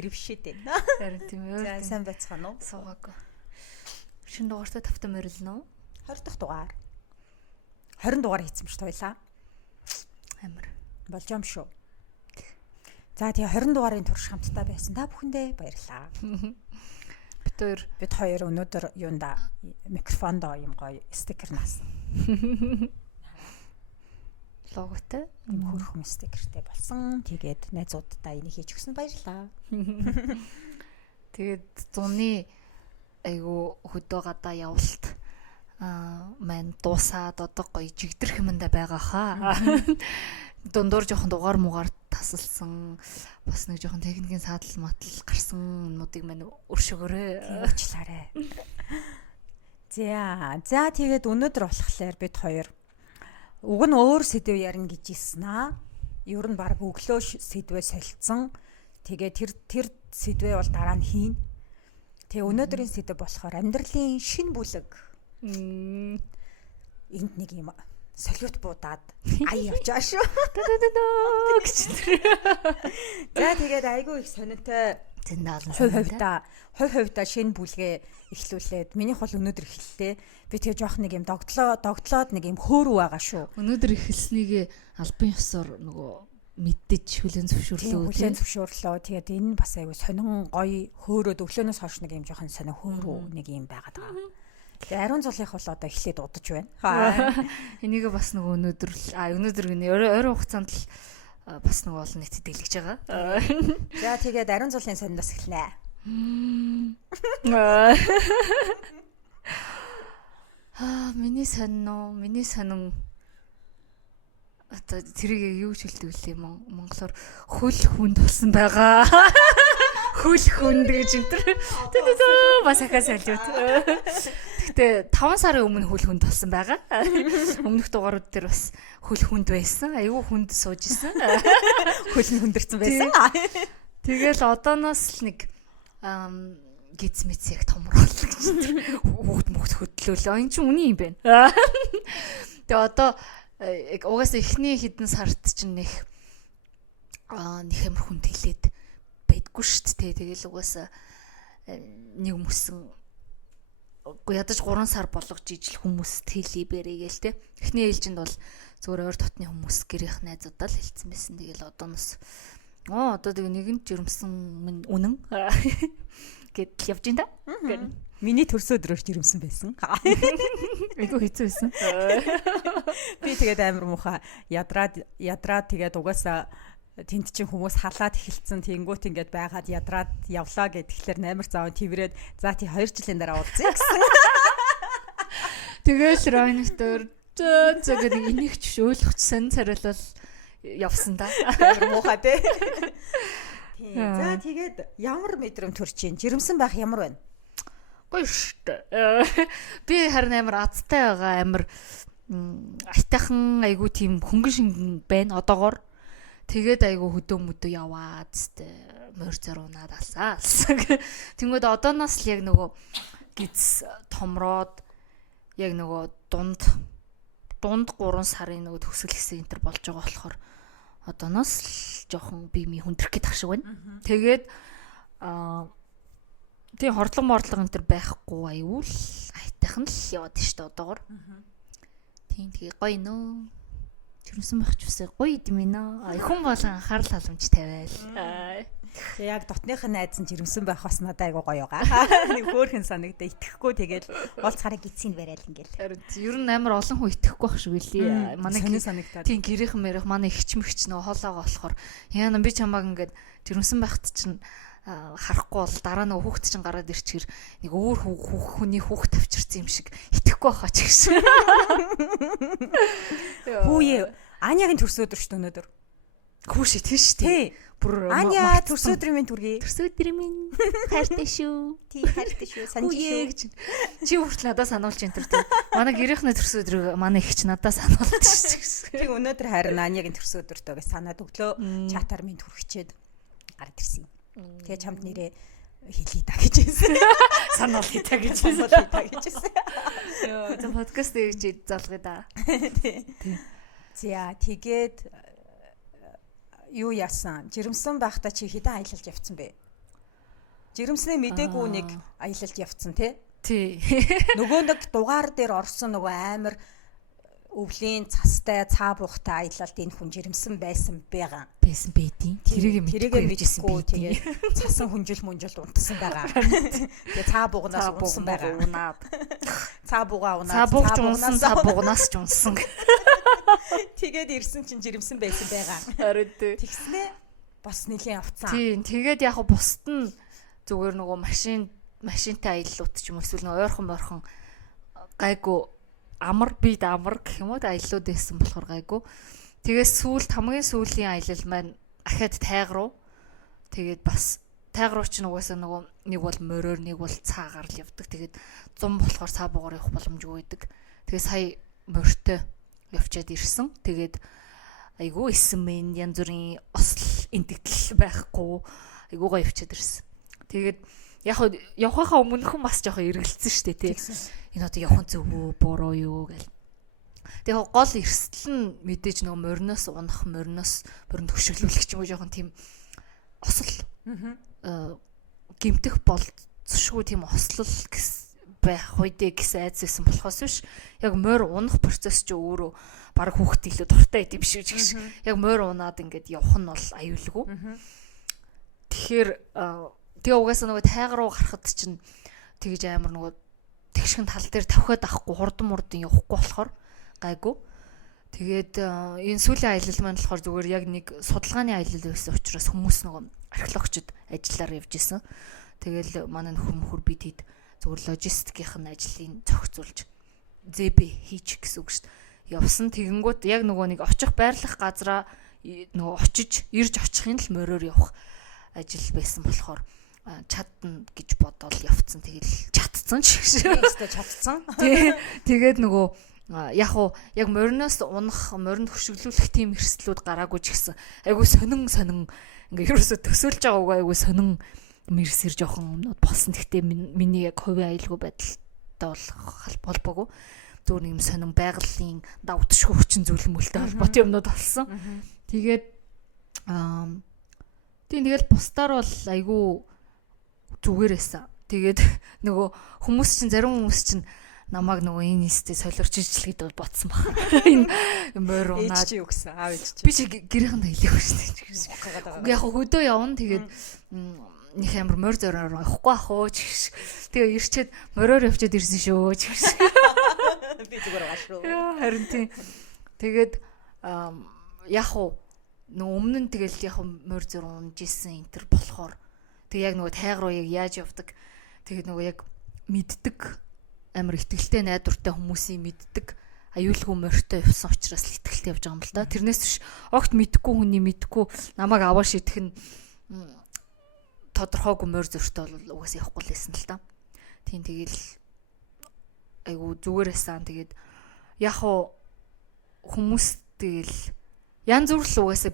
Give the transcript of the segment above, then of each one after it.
ирвшээд байна. Харин тийм ээ. За сайн байцгаана уу? Суугаагүй. Шинэ дугаартай тавтан морилно уу? 20 дахь дугаар. 20 дугаар хийсэн биш тойлаа. Амар. Болж юм шүү. За тэгээ 20 дугаарын турш хамтдаа байсан та бүхэндээ баярлалаа. Бид хоёр өнөөдөр юунда микрофондоо юм гоё стикер наасан. Логотой юм хөрхөн стикертэй болсон. Тэгээд найзуудтай энийг хийж өгсөн баярлалаа. Тэгээд зуны айгу хөдөө гадаа явалт маань дуусаад одоо гоё жигдэр хэмэндэ байгаа хаа. Дундуур жоохон дугаар муугаар тасалсан бас нэг жоохон техникийн саатал матал гарсан юмнуудыг мань өршөөгөрөө уучлаарай. За тэгээд өнөөдөр болохоор бид хоёр уг нь өөр сэдв ярина гэж ирсэн аа. Ер нь баг өглөө сэдвээ солилцсон. Тэгээд тэр сэдвээ бол дараа нь хийн. Тэгээ өнөөдрийн сэдв болохоор амьдралын шинэ бүлэг. Энд нэг юм солиот буудаад ая явчаа шүү. За тэгээд айгүй их сониртой хувь хувьдаа шинэ бүлгээ эхлүүлээд минийх бол өнөөдөр эхэллээ. Би тэгээ жоох нэг юм догтлоод нэг юм хөөрөв байгаа шүү. Өнөөдөр эхэлснийг албан ёсоор нөгөө мэддэж хүлэн зөвшөөрлөө. Тэгээд энэ бас айгүй сонин гоё хөөрөөд өглөөнөөс хойш нэг юм жоохон сонин хөөрөв нэг юм байгаад байгаа. Тэгээ ариун цолынх бол одоо эхлээд удаж байна. Энийг бас нөгөө өнөөдөр гинэ ойрын хугацаанд л бас нөгөө олон нийтэд дэлгэж байгаа. За тэгээд ариун цолын сониноос эхэлнэ. Миний сонин одоо тэрийг юу ч хэлдэг үлээ монголоор хөл хүнд болсон байгаа. Хөл хүнд гэж энэ бас ахаа солиот. Гэтэ 5 сарын өмнө хөл хүнд болсон байгаа. Өмнөх дугаарууд дээр бас хөл хүнд байсан. Айгүй хүнд сууж исэн. Хөл нь хүндэрсэн байсан. Тэгэл одооноос л нэг гиз мэц яг томруулах гэж хүүхд мөхт хөдлөөлөө. Энэ чинь үний юм байна. Тэгээ одоо угаасаа эхний хэдэн сард чинь нэг амар хүнд хэлээд байдгүй шүү дээ. Тэгэл угаасаа нэг мөсөн ядаж 3 сар болгож ижил хүмүүст хэлий бэрээгээл те. Эхний ээлжинд бол зөвөр ойр дотны хүмүүс гэрийнх найзуудаа л хэлсэн байсан. Тэгэл одооноос одоо тэг нэгэн жирэмсэн минь үнэн гэд явж ин та. Миний төрсө өдрөөр жирэмсэн байсан. Айгу хэцүү байсан. Би тэгээд амар муухай ядраад тэгээд угаасаа тэнд чинь хүмүүс халаад эхэлсэн тэнгуут ингээд байгаад ядраад явлаа гэд тэгэхээр амар зааван тврээд за тий 2 жилийн дараа уулзъя гэсэн. Тэгэл Ройнтер зөөгд энийгч өөлөгч сонин царайлал явсан да. Амар муухай тий. За тэгээд ямар мэдрэмж төрж чинь жирэмсэн байх ямар байна? Гоё штэ. Би харин амар азтай байгаа амар айтайхан айгу тийм хөнгөн шингэн байна одоогоор. Тэгээд айгу хөдөө мөдөө яваад зү морь зоруунаад алсаа. Тэнгүүд одооноос л яг нөгөө гиз томроод яг нөгөө дунд 3 сарын нөгөө төгсгөл хэсэг энтер болж байгаа болохоор одооноос л жоохон бими хүндрэх гээд ах шиг байна. Тэгээд тийм хордлого энтер байхгүй аюул айтайхан л яваад штэ одоогоор. Тийм тэгээ гоё нөө. Жирэмсэн байх ч үсэ гоё юм ээ. Хүн болон анхаарал халамж тавиал. Яг дотных нь найз нь жирэмсэн байх бас надад айгу гоё байгаа. Нэг хөөрхөн санагдаа итгэхгүй тэгээд уулзахаараа гидсийг барайл ингээл. Харин ер нь амар олон хүн итгэхгүй байх шиг үлээ. Манай санагдаад. Тийм гэрийнхэн мэрэх манай ихч мэгч нөө хоолоогоо болохоор яана би чамааг ингээд жирэмсэн байхад чинь харахгүй бол дараа нь хүүхд чинь гараад ирчихэр нэг өөр хүний хүүхд тавьчирсан юм шиг итгэхгүй байхаа ч гэсэн. Хүүе Анягийн төрс өдөр шүү өнөөдөр. Хүүшээ тийм шүү дээ. Бүр Аня төрс өдрийн минь түргий. Төрс өдрийн минь хайртай шүү. Тий хайртай шүү. Санжи шүү. Чи хүртэл надад сануулж энэ төр тий. Манай гэрийнхний төрс өдрийг манай ихч надад сануулж шүү. Тэг өнөөдөр харин Анягийн төрс өдөртөө гэж санаад өглөө чатаар минь түрхчээд гараад ирсэн. Тэгээ чамд нэрээ хэлий та гэж хэлсэн. Санал хий та гэж хэлсэн. Йоо, за подкаст хийж залгая да. За тэгээд юу яасан? Жирэмсэн байхдаа чи хэдэн аялалж явцсан бэ? Жирэмснээ мдээгүй нэг аялалд явцсан тий. Тий. Нөгөө нэг дугаар дээр орсон нөгөө амар өвлийн цастай цаа буухтай аялалд энэ хүн жирэмсэн байсан байгаа. Байсан байдیں۔ Тэрийг мэдчихсэн би. Тэгээ цасан хүнжил мөнжилд унтсан байгаа. Тэгээ цаа бугнаас унсан байгаа. Унаад. Цаа бугаа унаад. Цаа бугч унсан, цаа бугнаас ч унсан. Тэгээд ирсэн чинь жирэмсэн байсан байгаа. Харин тий. Тэгснээ бас нэлийн авцсан. Тийм. Тэгээд яг бусд нь зүгээр нөгөө машинтай аяллууд ч юм уу эсвэл нөгөө ойрхон гайгүй амар бид амар гэх юм уу аяллууд байсан болохоор гайгүй. Тэгээс хамгийн сүүлийн аялал маань ахад тайг руу. Тэгээд бас тайг руу ч нугасаа нөгөө нэг бол мороор нэг бол цаагаар л явдаг. Тэгээд зам болохоор цаа бугаар явах боломжгүй байдаг. Тэгээд сая морьтой явчаад ирсэн. Тэгээд айгүй исэн мэн янз бүрийн осол энтэгдэл байхгүй айгуугаа явчаад ирсэн. Тэгээд яг явахаа өмнөхөн бас жоохон эргэлцсэн шүү дээ тий. Энэ одоо явах зөв үү буруу юу гэл. Тэгээ гол эрсдэл нь мэдээж нөгөө мориноос унах, морин хөшөглүүлэх ч юм уу жоохон тийм осол гимтэх болцшгүй тийм ослол байх үедээ гэсэн айдсан болохоос биш. Яг морь унах процесс ч өөрөө баг хүүхэд илүү дуртай байд юм шиг ч. Яг морь унаад ингээд явах нь бол аюулгүй. Тэгэхээр тэгээ угаасаа нөгөө тайг руу гарахад чинь тэгж амар нөгөө тэгшхэн тал дээр тавхиад авахгүй хурдан явахгүй болохоор гайгүй. Тэгээд энэ сүүлийн аялал маань болохоор зүгээр яг нэг судалгааны аялал байсан учраас хүмүүс нөгөө археологчид ажиллаар явж исэн. Тэгэл манай нөхөр бид хэд зүгээр логистикийн ажлыг зохицуулж ЗБ хийчих гэсэн үг шүү дээ. Явсан тэгэнгүүт яг нөгөө нэг очих байрлах газараа нөгөө очиж ирж очихын л мороор явах ажил байсан болохоор чадна гэж бодоод явцсан. Тэгэл чадцсан ч гэсэн чадцсан. Тэгээд нөгөө яг мориноос унах, моринд хөшөглүүлэх тийм эрсдлүүд гараагүй ч гэсэн айгу сонин ингээ ерөөсө төсөөлж байгаагүй айгу сонин мэрсэр жоохон өмнөд болсон. Гэхдээ миний яг хувийн аюулгүй байдалтай бол холбоогүй. Зүгээр нэг юм сонин байгалийн давтшгүй хүчин зүйл мөлтэй холбоотой юмнууд болсон. Тэгээд тэгэл бусдаар бол айгу зүгээр байсан. Тэгээд нөгөө зарим хүмүүс чинь намайг нөгөө энэ нэстэ солирч ижил гэдэг бодсон баха. Энэ морь унаад чи юу гэсэн аав ээж чи. Би чи гэрийнхэнд хэлээгүй шүү дээ. Яг хөдөө явна тэгээд нэг амар морь зороор явахгүй ах уу ч гэж. Тэгээ ирчээд мориор явчаад ирсэн шүү ч гэж. Би зүгээр гашруу. Харин тийм. Тэгээд яг уу нөгөө өмнө нь тэгэл яг морь зор унж исэн энтер болохоор тэг яг нөгөө тайг руу яг яаж явдаг. Тэгээд нөгөө яг мэддэг амар ихтгэлтэй найдвартай хүмүүсийн мэддэг аюулгүй морьтой явсан учраас л ихтгэлтэй явж байгаа юм л да. Тэрнээс биш огт мэдхгүй хүний мэдхгүй намайг аваа шидэх нь тодорхойгүй морь зөртэй бол угаасаа явахгүй л байсан л да. Тийм тэгэл айгу зүгээрээсэн. Тэгээд яг хүмүүс тэгэл янз бүр л угаасаа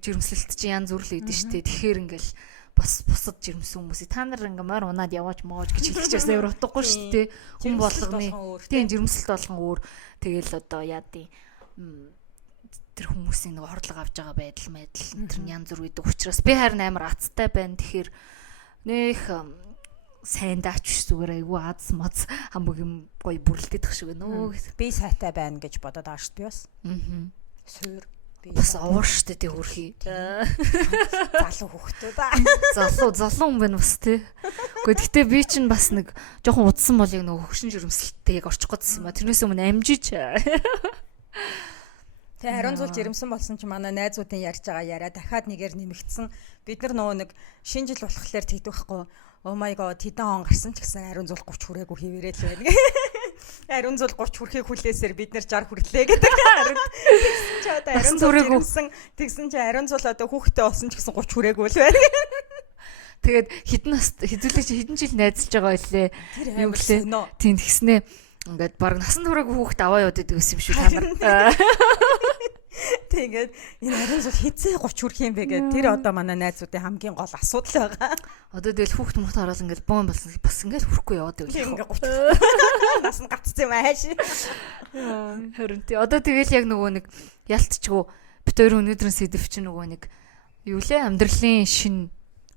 жирэмслэлт чинь янз бүр л идэв штэ. Тэгэхээр ингээл бас бусад жирэмсэн хүмүүсий та нар ингээ морь унаад яваач моож гэж хэлчих чаас өөр утгагүй шүү дээ. Хүн болгоны тийм жирэмсэлт болгон өөр. Тэгэл одоо яадیں۔ Тэр хүмүүсийн нэг хордлого авж байгаа байдал тэр янз бүр үйдэг учраас би харин амар азтай байна. Тэгэхээр нөх сайн даач зүгээр айгүй аз мац хамбог юм гоё бүрлдэх шиг байна. Би сайтай байна гэж бодоод байгаа шүү дээ бас. Суур бас ууштай тий хөрхий. Залуу хөхтүүд залуу хүн байна бас тий. Гэхдээ би чинь бас нэг жоохон удсан бол яг нөгөө хөгшин жирэмсэлттэй яг орчих гэдсэн юм а. Тэрнээс өмнө амжиж. Тэгээ ариун зул жирэмсэн болсон ч манай найзуудын ярьж байгаа яриа дахиад нэгээр нэмэгдсэн. Бид нар нөгөө нэг шинэ жил болохлээр тэгдэг байхгүй. Oh my god хэдэн он гарсан ч гэсэн ариун зул 30 хүрээгүй хийвэрээ л байна. Ариун зул 30 хүрэхийг хүлээсээр бид нар 60 хүрлээ гэдэг. Тэгсэн чи одоо ариун зул жирэмсэн тэгсэн чи ариун зул одоо хүүхдтэй болсон ч гэсэн 30 хүрээгүй л байна. Тэгээд хэдэн жил найзалж байгаа байлээ. Юу гэлээ. Тийм тэгснэ. Ингээд баг насан туршаагүй хүүхд аваа яваад байдаг гэсэн юм шүү та нар. Тэгээд энэ ариун зул хэзээ 30 хүрэх юм бэ гэдэг тэр одоо манай найзуудын хамгийн гол асуудал байгаа. Одоо тэгэл хүүхд мөхт хараад ингээд бом болсон бас ингээд хүрэхгүй яваад байв. Ингээд 30. Нас нь гацсан юм ааш. Харин тий одоо тэгэл яг нөгөө нэг ялтчгүй бит өөр өнөөдрийн сэдв чинь нөгөө нэг юу лээ амьдралын шин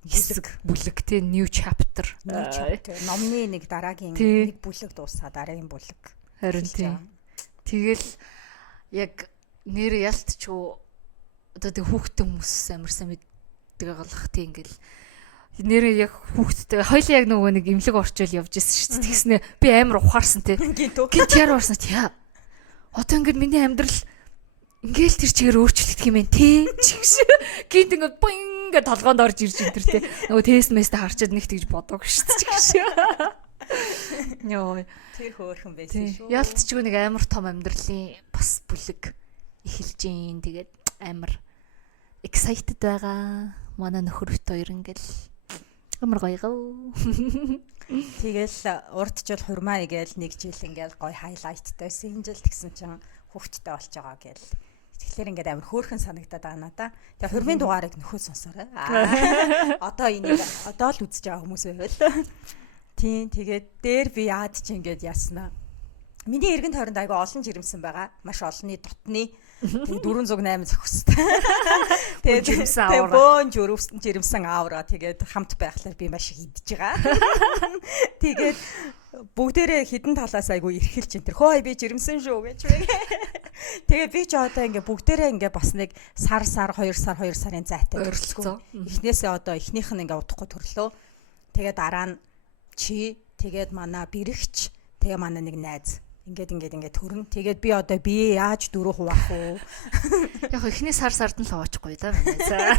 хэсэг бүлэг тий new chapter. Номны нэг дараагийн Тий. нэг бүлэг дуусаа дараагийн бүлэг. Харин эхэлж тий. байгаа. Тэгэл яг нэр ялтчгүй одоо тэг хүүхдтэй хүмүүс амарсан мэддэг агалах тий ингээл нэрээ яг хүүхдтэй хоёлын яг нөгөө нэг имлэг орчвол явж исэн шүү дээ. Тэгснэ би амар ухаарсан тий. Гинт яар уурсан тий. Одоо ингээд миний амьдрал ингээл тэр чигээр өөрчлөгдөх юм байна тий. Гинт ингээд бингээ толгоонд орж ирж энэ тий. Нөгөө тест мэстэ харчаад нэг тэгж бодоог шүү дээ. Йоо. Тэр хөөрхөн байсан шүү. Ялтчгүй нэг амар том амьдралын бас бүлэг эхэлж гин. Тэгээд амар excited байгаа. Манай нөхөрт хоёр ингээл амар гоё. Тэгэл урдчил хурмаа игээл нэг жил ингээл гоё хайлайттай байсан. Энэ жил тэгсэн чинь хүүхдтэй болж байгаа гээл. Тэгэхээр ингээд амар хөөрхөн санагдаад байгаа надаа. Тэгээ хурмын дугаарыг нөхөд сонсоорой. Одоо энийг одоо л үзэж байгаа хүмүүс байвал. Тийм тэгээд дээр би яад чи ингээд яснаа. Миний эргэн тойронд айгүй олон жирэмсэн байгаа. Маш олонний дотны. Тэгээд 408 зохистой. Тэгээд бөөн жирэмсэн аавра тэгээд хамт байхлаар би маш их идэж байгаа. Тэгээд бүгдээрээ хідэн талаас айгүй эрхэлж энэ тэр хөөе би жирэмсэн шүү гэж вэ. Тэгээд би ч одоо ингээ бүгдээрээ ингээ бас нэг сар 2 сарын зайтай төрөлцгөө. Эхнээсээ одоо эхнийх нь ингээ удахгүй төрлөө. Тэгээд дараа нь чи тэгээд манай бэрэгч тэгээ манай нэг найз ингээд төрн. Тэгээд би одоо би яаж дөрөв хуваах уу? Яг эхний сард нь л хуваачихгүй да манай.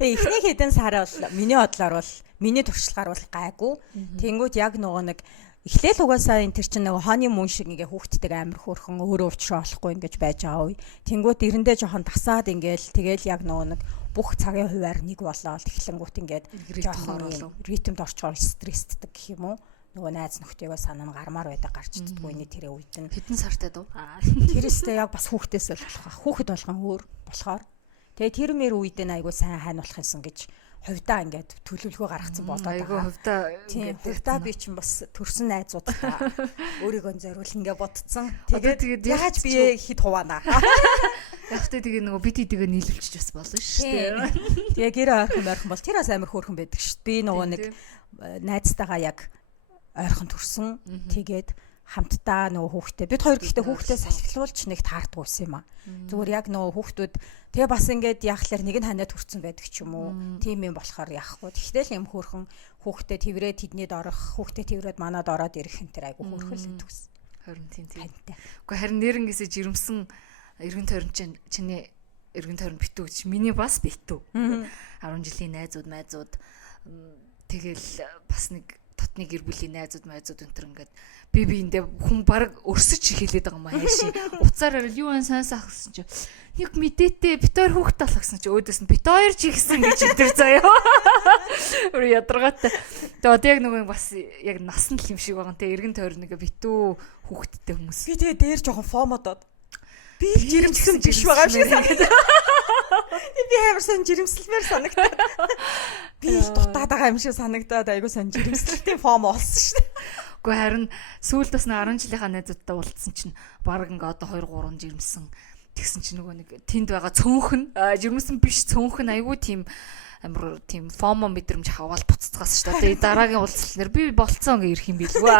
Тэгээ эхний хэдэн сар бол миний бодлоор бол миний туршлагаар бол гайгүй. Тэнгүүд яг нөгөө нэг эхлээл угаасаа энэ тэр чинь нөгөө хооны мөн шиг ингээ хүүхдтэй амар хөөрхөн өөрөө уучраа болохгүй ингэж байж байгаа үе. Тэнгүүд эрэндээ жоохон тасаад ингээл тэгэл яг нөгөө нэг бүх цагийн хуваар нэг болоод эхлэнгүүт ингээд жоохон ритмд орчгоор стрессддэг гэх юм уу? Нөгөө найз нөхдөйгөө санаа гармаар байдаг гарч иддэггүй нэ тэрэ үед нь хэдэн сартай дөө. Тэрээсээ яг бас хүүхдээс л болох. Хүүхэд болгон өөр болохоор. Тэгээ тэр мэр үед нь айгуу сайн хань болох юмсан гэж хувьдаа ингээд төлөвлөгөө гаргацсан болоод байгаа. Айгуу хувьдаа ингээд хувьдаа би чинь бас төрсэн найзуудаа өөрийгөө зориул ингээд бодцсон. Тэгээд яаж би хит хуваана. Яхтай тэгээ нөгөө бид идэгээ нийлүүлчих бас болно шүү дээ. Тэгээ гэр ойрхон бол тэр бас амар хөөрхөн байдаг шүү дээ. Би нөгөө нэг найзтайгаа яг ойрхон төрсөн. Тэгээд хамтдаа нөгөө хүүхдээ бид хоёр гэхдээ хүүхдээ салхилуулж нэг таардгүй байсан юм аа. Зүгээр яг нөгөө хүүхдүүд тэгээ бас ингээд яахлаар нэг нь ханаад төрсэн байдаг ч юм уу. Тийм юм болохоор яахгүй. Тэгтэл юм хөөрхөн хүүхдээ тэрврээд тэднийд орох, хүүхдээ тэрврээд манад ороод ирэх энэ тэр айгу хөөрхөн л төгс. Харин тийм. Уу харин нэрнгээсээ жирэмсэн эргэн тойрон чиний эргэн тойронд битүү гэж миний бас битүү. 10 жилийн найзууд тэгэл бас нэг татны гэр бүлийн найзууд өнтер ингээд би эндээ хүн баг өрсөж хэлээд байгаа юм ааши. Уцаараа юу ан сайн гэсэн чи нэг мэдээтэй бит хоёр хүүхд талах гэсэн чи өөдөөс нь бит хоёр ч ихсэн гэж өтер заяа. Өөр ядаргаатай. Тэгээ одоо яг нөгөө бас яг насан л юм шиг байгаа. Тэгээ эргэн тойр нэг битүү хүүхдтэй хүмүүс. Би тэгээ дээр жоохон фомодод би жирэмсэн биш байгаа юм шиг санагдав. Би хэмсэн жирэмслэмээр санагдав. Би л дутаад байгаа юм шиг санагдаад айгуу сан жирэмслэлтийн фом олсон шүү дээ. Гэхдээ харин сүүлд бас 10 жилийнхаа найзуудтай уулзсан чинь баг ингээ одоо 2 3 жирэмсэн тэгсэн чинь нөгөө нэг тэнд байгаа цөөнхөн жирэмсэн биш цөөнхөн айгуу тийм амар тийм фомо мэдрэмж хаваал буццгаас шүү дээ. Дараагийн уулзалт нэр би болцсон ингээ ирэх юм билгүй.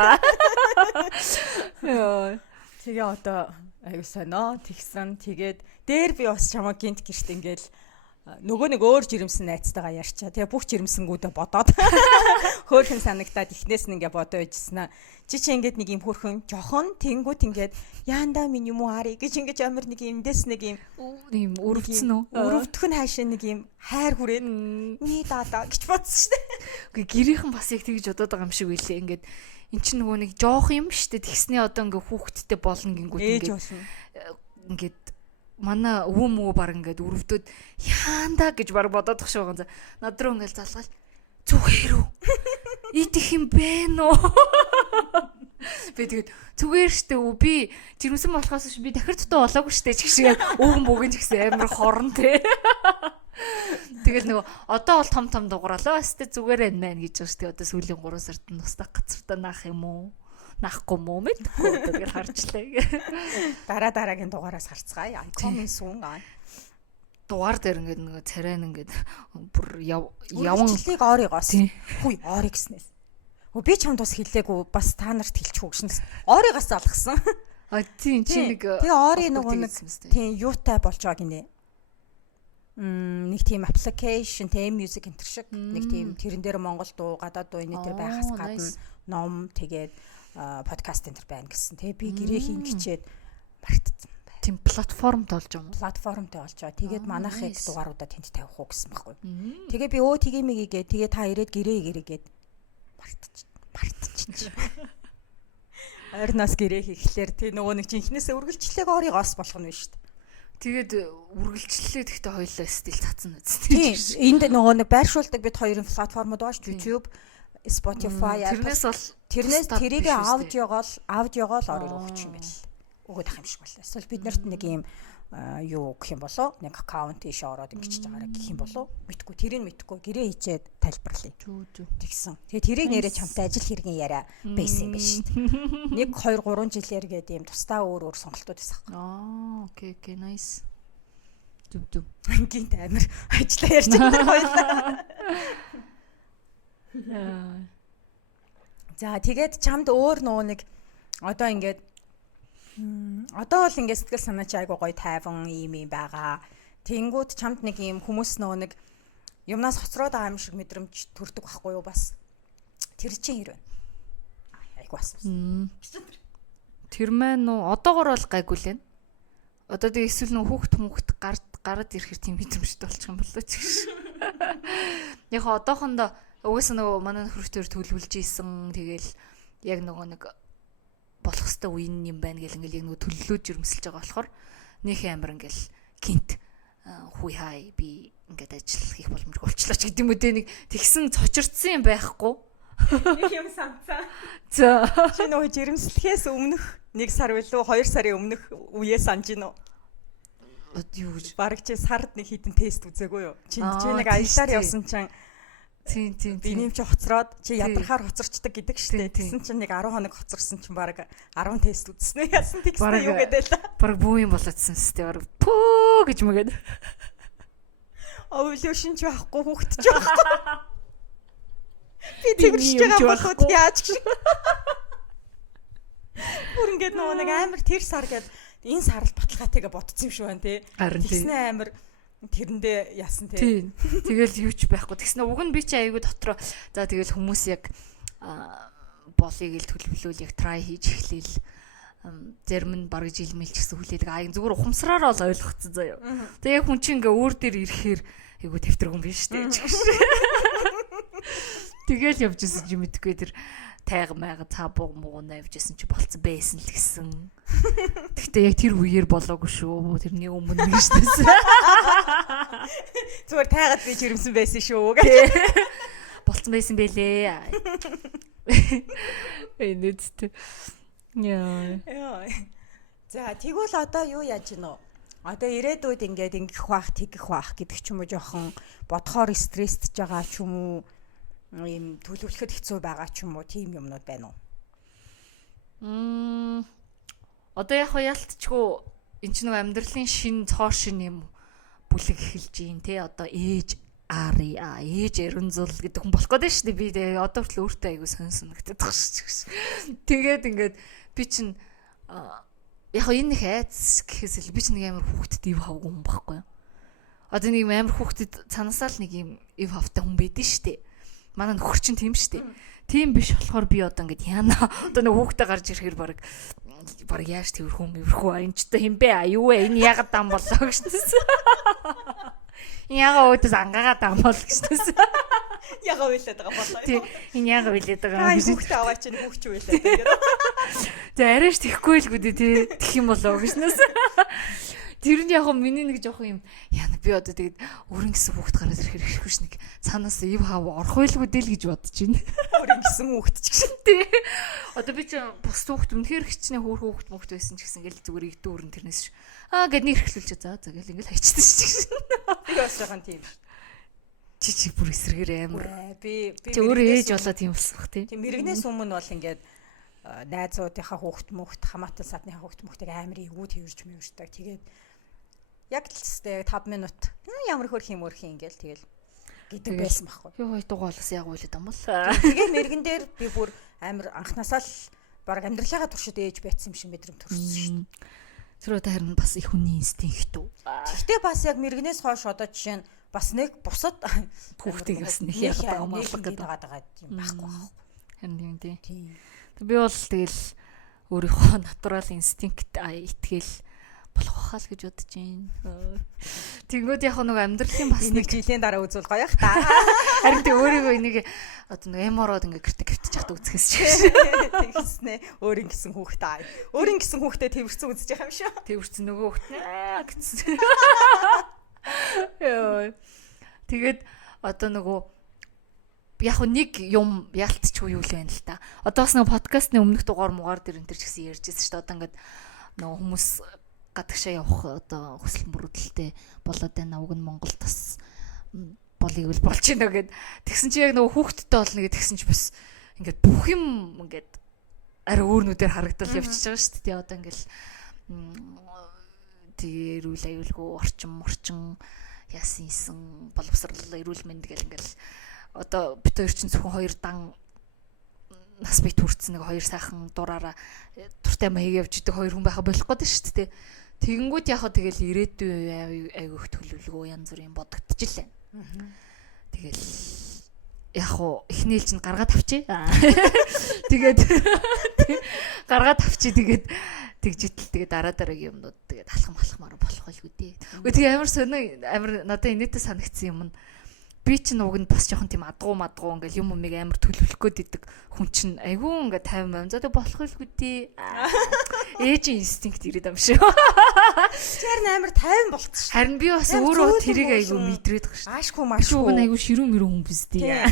Яа. Тэгээ одоо айгуу сонио тэгсэн. Тэгээд дээр би бас чамаа гинт гэрт ингээл нөгөө нэг өөр жирэмсэн найзтайгаа ярьчаа. Тэгээ бүх жирэмсэнгүүдээ бодоод хөөрхөн санагдаад ихнээс нь ингээ бодоо ижсэн. Чи ингээд нэг юм хөөрхөн жохон тэнгүүт ингээд яандаа минь юм уу ари гэж ингэж амар нэг юм дэс нэг юм өрөвдсөн үү? Өрөвдөх нь хаашаа нэг юм хайр хүрээд ми даа гэж бодсон шүү дээ. Үгүй гэрийнхэн бас яг тэгж бодоод байгаа юм шиг үлээ. Ингээд эн чинь нөгөө нэг жоох юм шүү дээ. Тэгснээ одоо ингээ хүүхдтэй болно гингүүд ингээд манай өвөө мөө баг ингээд өрөвдөд яанда гэж баг бодоод тах шиг байгаа. Над руу ингээд залгаал зүгээр үү? Идэх юм бэ нөө? Би тэгээд зүгээр штэ үү би жирэмсэн болохоос би дахир тутаа болоогүй штэ ч гişгээд өвгөн бүгэн ч гэсэн амар хорон те. Тэгэл нөгөө одоо бол том дуграалаа өстө зүгээр энэ мэн гэж байна штэ. Одоо сүүлийн 3 сард нь устгах гацартаа наах юм уу? Наахгүй мó мэдгүй тэгэл харчлаа. Дараагийн дугаараас харцгаая. Комин сүүн аа. дугаар дээр ингээд нэг царай ингээд бүр яван Үргэлжлэлийг оригоос. Тий. Хүй ори гэснээс. Би чамд бас хэлээгүй бас та нарт хэлчихв гэшнээс. Оригоос алгасан. тийм чи нэг Тэгээ ори нэг тийм юутай болж байгаа гинэ. Нэг тийм application, тийм music энтер шиг нэг тийм тэрэн дээр Монгол дуу, гадаад дуу энэ төр байхаас гадна ном тэгээд подкаст энтер байна гэсэн. Тэгээ би гэрээ хийн гिचээд мартцсан бай. Тийм платформд болж байгаа юм. Платформтой болж байгаа. Тэгээд манайхыг дугааруудаа тэнд тавих уу гэсэн байхгүй. Тэгээ би тэгээ мигээ тэгээ та ирээд гэрээгээд мартчих. Ойрноос гэрээ хийхлээр тий нөгөө нэг жинхнээсээ үргэлжлэлэг оригоос болох нь байна шүү дээ. Тэгээд үргэлжлэлээ тэгтээ хоёлаа стил цацсан үст. Тийм. Энд нөгөө нэг байршуулдаг бид хоёрын платформуд бааш YouTube, Spotify, тэрнээс тэрийг аудиогоо л ориг өгч юм байл. Өгöd ах юм шиг байлаа. Эсвэл биднэрт нэг юм юу гэх юм болоо нэг аккаунт ийш ороод ингэж байгаараа гэх юм болоо мэдгүй тэрийг мэдгүй гэрээ хийчээд тайлбарлая. Тэгсэн. Тэгээ тэрийг нэрээ чамтай ажил хэргийн яриа байсан юм байна шүү дээ. 1 2 3 жилээр гээд юм тусдаа өөр сонголтууд байсан. Окей, nice. Зүг. Ангийн амир ажиллаа ярьж байгаа хоёлаа. За тэгээд чамд өөр нөгөө нэг одоо ингээд одоо бол ингээд сэтгэл санаа чи айгуу гоё тайван юм байгаа. Тэнгүүд чамд нэг юм хүмүүс нөгөө нэг юмнаас хоцроод байгаа юм шиг мэдрэмж төрдөг байхгүй юу бас. Тэр чинь хэрвээ. Айгуу асуусан. Тэр маань нуу одоогор бол гайгүй л байна. Одоо тэг эсвэл нөө хүүхд гараад ирэхэр тийм мэдрэмжтэй болчих юм болоо ч гэж. Яг одоохондоо угсаа нөгөө манай хөрөөр төлөвлөж ийсэн. Тэгэл яг нөгөө нэг болох хэвээр үеийн юм байна гэл ингээл яг нөгөө төлөвлөж жирэмсэлж байгаа болохоор нөх амар ингээл гинт хүй хай би ингээд ажил хийх боломжгүй болчлоо ч гэдэм үү те нэг тэгсэн цочирдсан юм байхгүй. Нэг юм санцаа. За чи нөгөө жирэмслэхээс өмнөх 1 сар билүү 2 сарын өмнөх үеэ санаж гинөө. Юу гэж бараг чи сард нэг хитэн тест үзээгүй юу? Чи нэг аяллаар явсан чинь тийм би нэм чи хоцроод чи ядархаар хоцорчдаг гэдэг штэ. Тэгсэн чинь нэг 10 хоног хоцорсон чинь бараг 10 тест үзсэн. Яасан тэгснэ юу гэдэл. Бараг бүү юм болоодсэн сте бараг пөө гэж мэгээд. Овлюшн ч байхгүй хүүхэд ч байхгүй. Би тэгэрч байгаа болоход яаж гэж. Бүр ингээд нөгөө нэг амар тэр сар гээд энэ сар л баталгаатайгаа ботцсон юм шиг байна те. Тэгснэ амар тэрэндээ яасан те. Тийм. Тэгэл юу ч байхгүй. Тэгснэ уг нь би чи айгүй дотроо за тэгэл хүмүүс яг болыг л төлөвлөл яг try хийж эхлээл. Зарим нь бараг жил мэлч гэсэн хүлээдэг. Зүгээр ухамсараар л ойлгоцсон заяа. Тэгээ хүн чинь ингээ өөр дээр ирэхээр айгүй төвтөргөн биш те. Тэгэл явж исэн чи мэдгүй тэр тайга майга цаабуу мууна явжсэн чи болцсон байсан л гэсэн. Гэхдээ яг тэр үеэр болоогүй шүү. Тэрний өмнө гэж тэсэн. Зүгээр тайгаад би жирэмсэн байсан шүү гэж. Болцсон байсан бэлээ. Энэт. Яа. За тэгвэл одоо юу яаж гинөө? Одоо ирээдүйд ингээд ингэх баах, тэгэх баах гэдэг ч юм уу жоохон бодхоор стресстж байгаа ч юм уу? Ийм төлөвлөхөд хэцүү байгаа ч юм уу тийм юмнууд байна уу? Одоо яг ялтчгүй эн чинь нэг амьдралын шин цоо шин юм бүлэг эхэлж юм те одоо ээж эрензул гэдэг хүн болох гэдэг шүү дээ. Би тэгээ одоо хүртэл өөртөө айгу сонирхдаг шүү. Тэгээд ингээд би чинь яг энэ их айц гэхээс л би чинь нэг амар хүүхдэд ив хавгүй хүн байхгүй юу? Одоо нэг амар хүүхдэд цанаасаа л нэг юм ив хавтай хүн байдэн шүү дээ. Манай нөхөр чинь тийм шүү дээ. Тийм биш болохоор би одоо ингээд яана одоо нэг хүүхдээ гарч ирэхээр баг яаж тэрхүү энэ ч та хинбэ юу вэ энэ ягаад дан болоо гэжсэн. Ягаа өөдөөс ангаагаад дан бол гэжсэн. Ягаа уйлаад байгаа болоо. Тийм энэ ягаа уйлаад байгаа юм. Хүүхдээ аваач энэ хүүхч уйлаад байгаа. За арайш тэхгүй л гүдээ тий тэх юм болоо гэжнээс. Тэр нь яг миний нэг жоох юм яна би одоо тэгээд өрн гэсэн хүүхд гараад ирэхээр ирэхгүй ш нэг цаанаас ив хав орох байлгүй дээ л гэж бодож байна. Өрн гэсэн хүүхд ч гэсэн тий. Одоо би чи бус хүүхд үнэхээр хичнээн хүүхд байсан ч гэсэн ингээл зүгээр игдүү өрн тэрнээс ш. Гэд нэг хэрхлүүлж за гэл ингээл хайчдаг ш гэсэн. Би бас жоохон тийм ш. Чи бүр эсрэгээр амар. Би өөрөө ээж болоо тийм болсох тий. Тийм мэрэгнээс өмнө бол ингээд найзуудынхаа хүүхд мөхт хамаатан садныхаа хүүхд мөхтэйг амар эвгүй тэрж мөвшдөг. Тэгээд Яг л тест 5 минут. Ямар хөрх юм ингээл тэгэл гэдэг байсан байхгүй. Йоо дугаалгас яг үйлээд юм бол. Тэгээ мэрэгэн дээр би бүр амар анханасаа л баг амьдралынхаа туршид ээж байцсан юм шиг мэдрэмт төрсөн шүү дээ. Тэр одоо харин бас их хүний инстинкт үү. Гэхдээ бас яг мэрэгнээс хойш одоо жишээ нь бас нэг бусад хүүхдийг бас нэг яагаад байгаа юм байхгүй. Харин тийм. Би бол тэгэл өөрийнхөө натурал инстинкт итгэл болох байхаа л гэж бодож байна. Тэгвэл яг нэг амьдралын бас нэг жилийн дараа үзүүл гоё ах та. Харин тэг өөрийгөө энийг одоо нэг эмороод ингээ гэртэ гівтэж хат үзэхээс ч тэгснэ. Өөрийн гисэн хүүхдээ. Өөрийн гисэн хүүхдээ тэрвэрсэн үзэж байгаа юм шүү. Тэрвэрсэн нөгөө хүүхдээ гэсэн. Яа. Тэгээд одоо нөгөө яг нэг юм яалтчгүй юу л байна л та. Одоо бас нэг подкастны өмнөх дугаар муугаар дээр энэ төр ч гэсэн ярьжсэн шүү дээ. Одоо ингээд нөгөө хүмүүс гадагшаа явах одоо хүсэл мөрөдөлтэй болоод байна. Уг нь Монгол тас болыг үл болж байна гэд. Тэгсэн чи яг нөгөө хүүхдтэй болно гэд тэгсэн чи бас ингээд бүх юм ингээд арай өөрнүүдээр харагдал явчихж байгаа шүү дээ. Одоо ингээд тэгээ эрүүл аюулгүй орчин яасан боловсрал эрүүл мэнд гэл ингээд одоо бит хоёр чинь зөвхөн хоёр дан нас бий төрцөн нэг хоёр сайхан дураараа туртай маяг явж идэг хоёр хүн байха болох гэдэг шүү дээ. Тэгэнгүүт яг хаа тэгэл ирээдүйн айгүйх төлөвлөгөө янз бүрийн бодогдчихлээ. Тэгэл яг хаа эхний ээлж нь гаргаад авчи. Тэгээд гаргаад авчи тэгээд тэгжитэл тэгээд дараагийн юмнууд тэгээд алхамаар болох байлгүй дээ. Үгүй тэгээ амар сонио амар надад инээдээ санагдсан юм нь би чинь уг нь бас жоохон тийм адгуу ингээл юм умыг амар төлөвлөх гээд идэг хүн чинь айгүй ингээ 50 за тэг болох байлгүй дээ. Ээжийн инстинкт ирээд юм шүү. Тэр амар 50 болчихсон. Харин би бас өөрөө тэрийг айгүй мэдрээд байгаа шүү. Аашгүй маашгүй. Уг нь айгүй ширүүн мөрөн хүн биз дээ.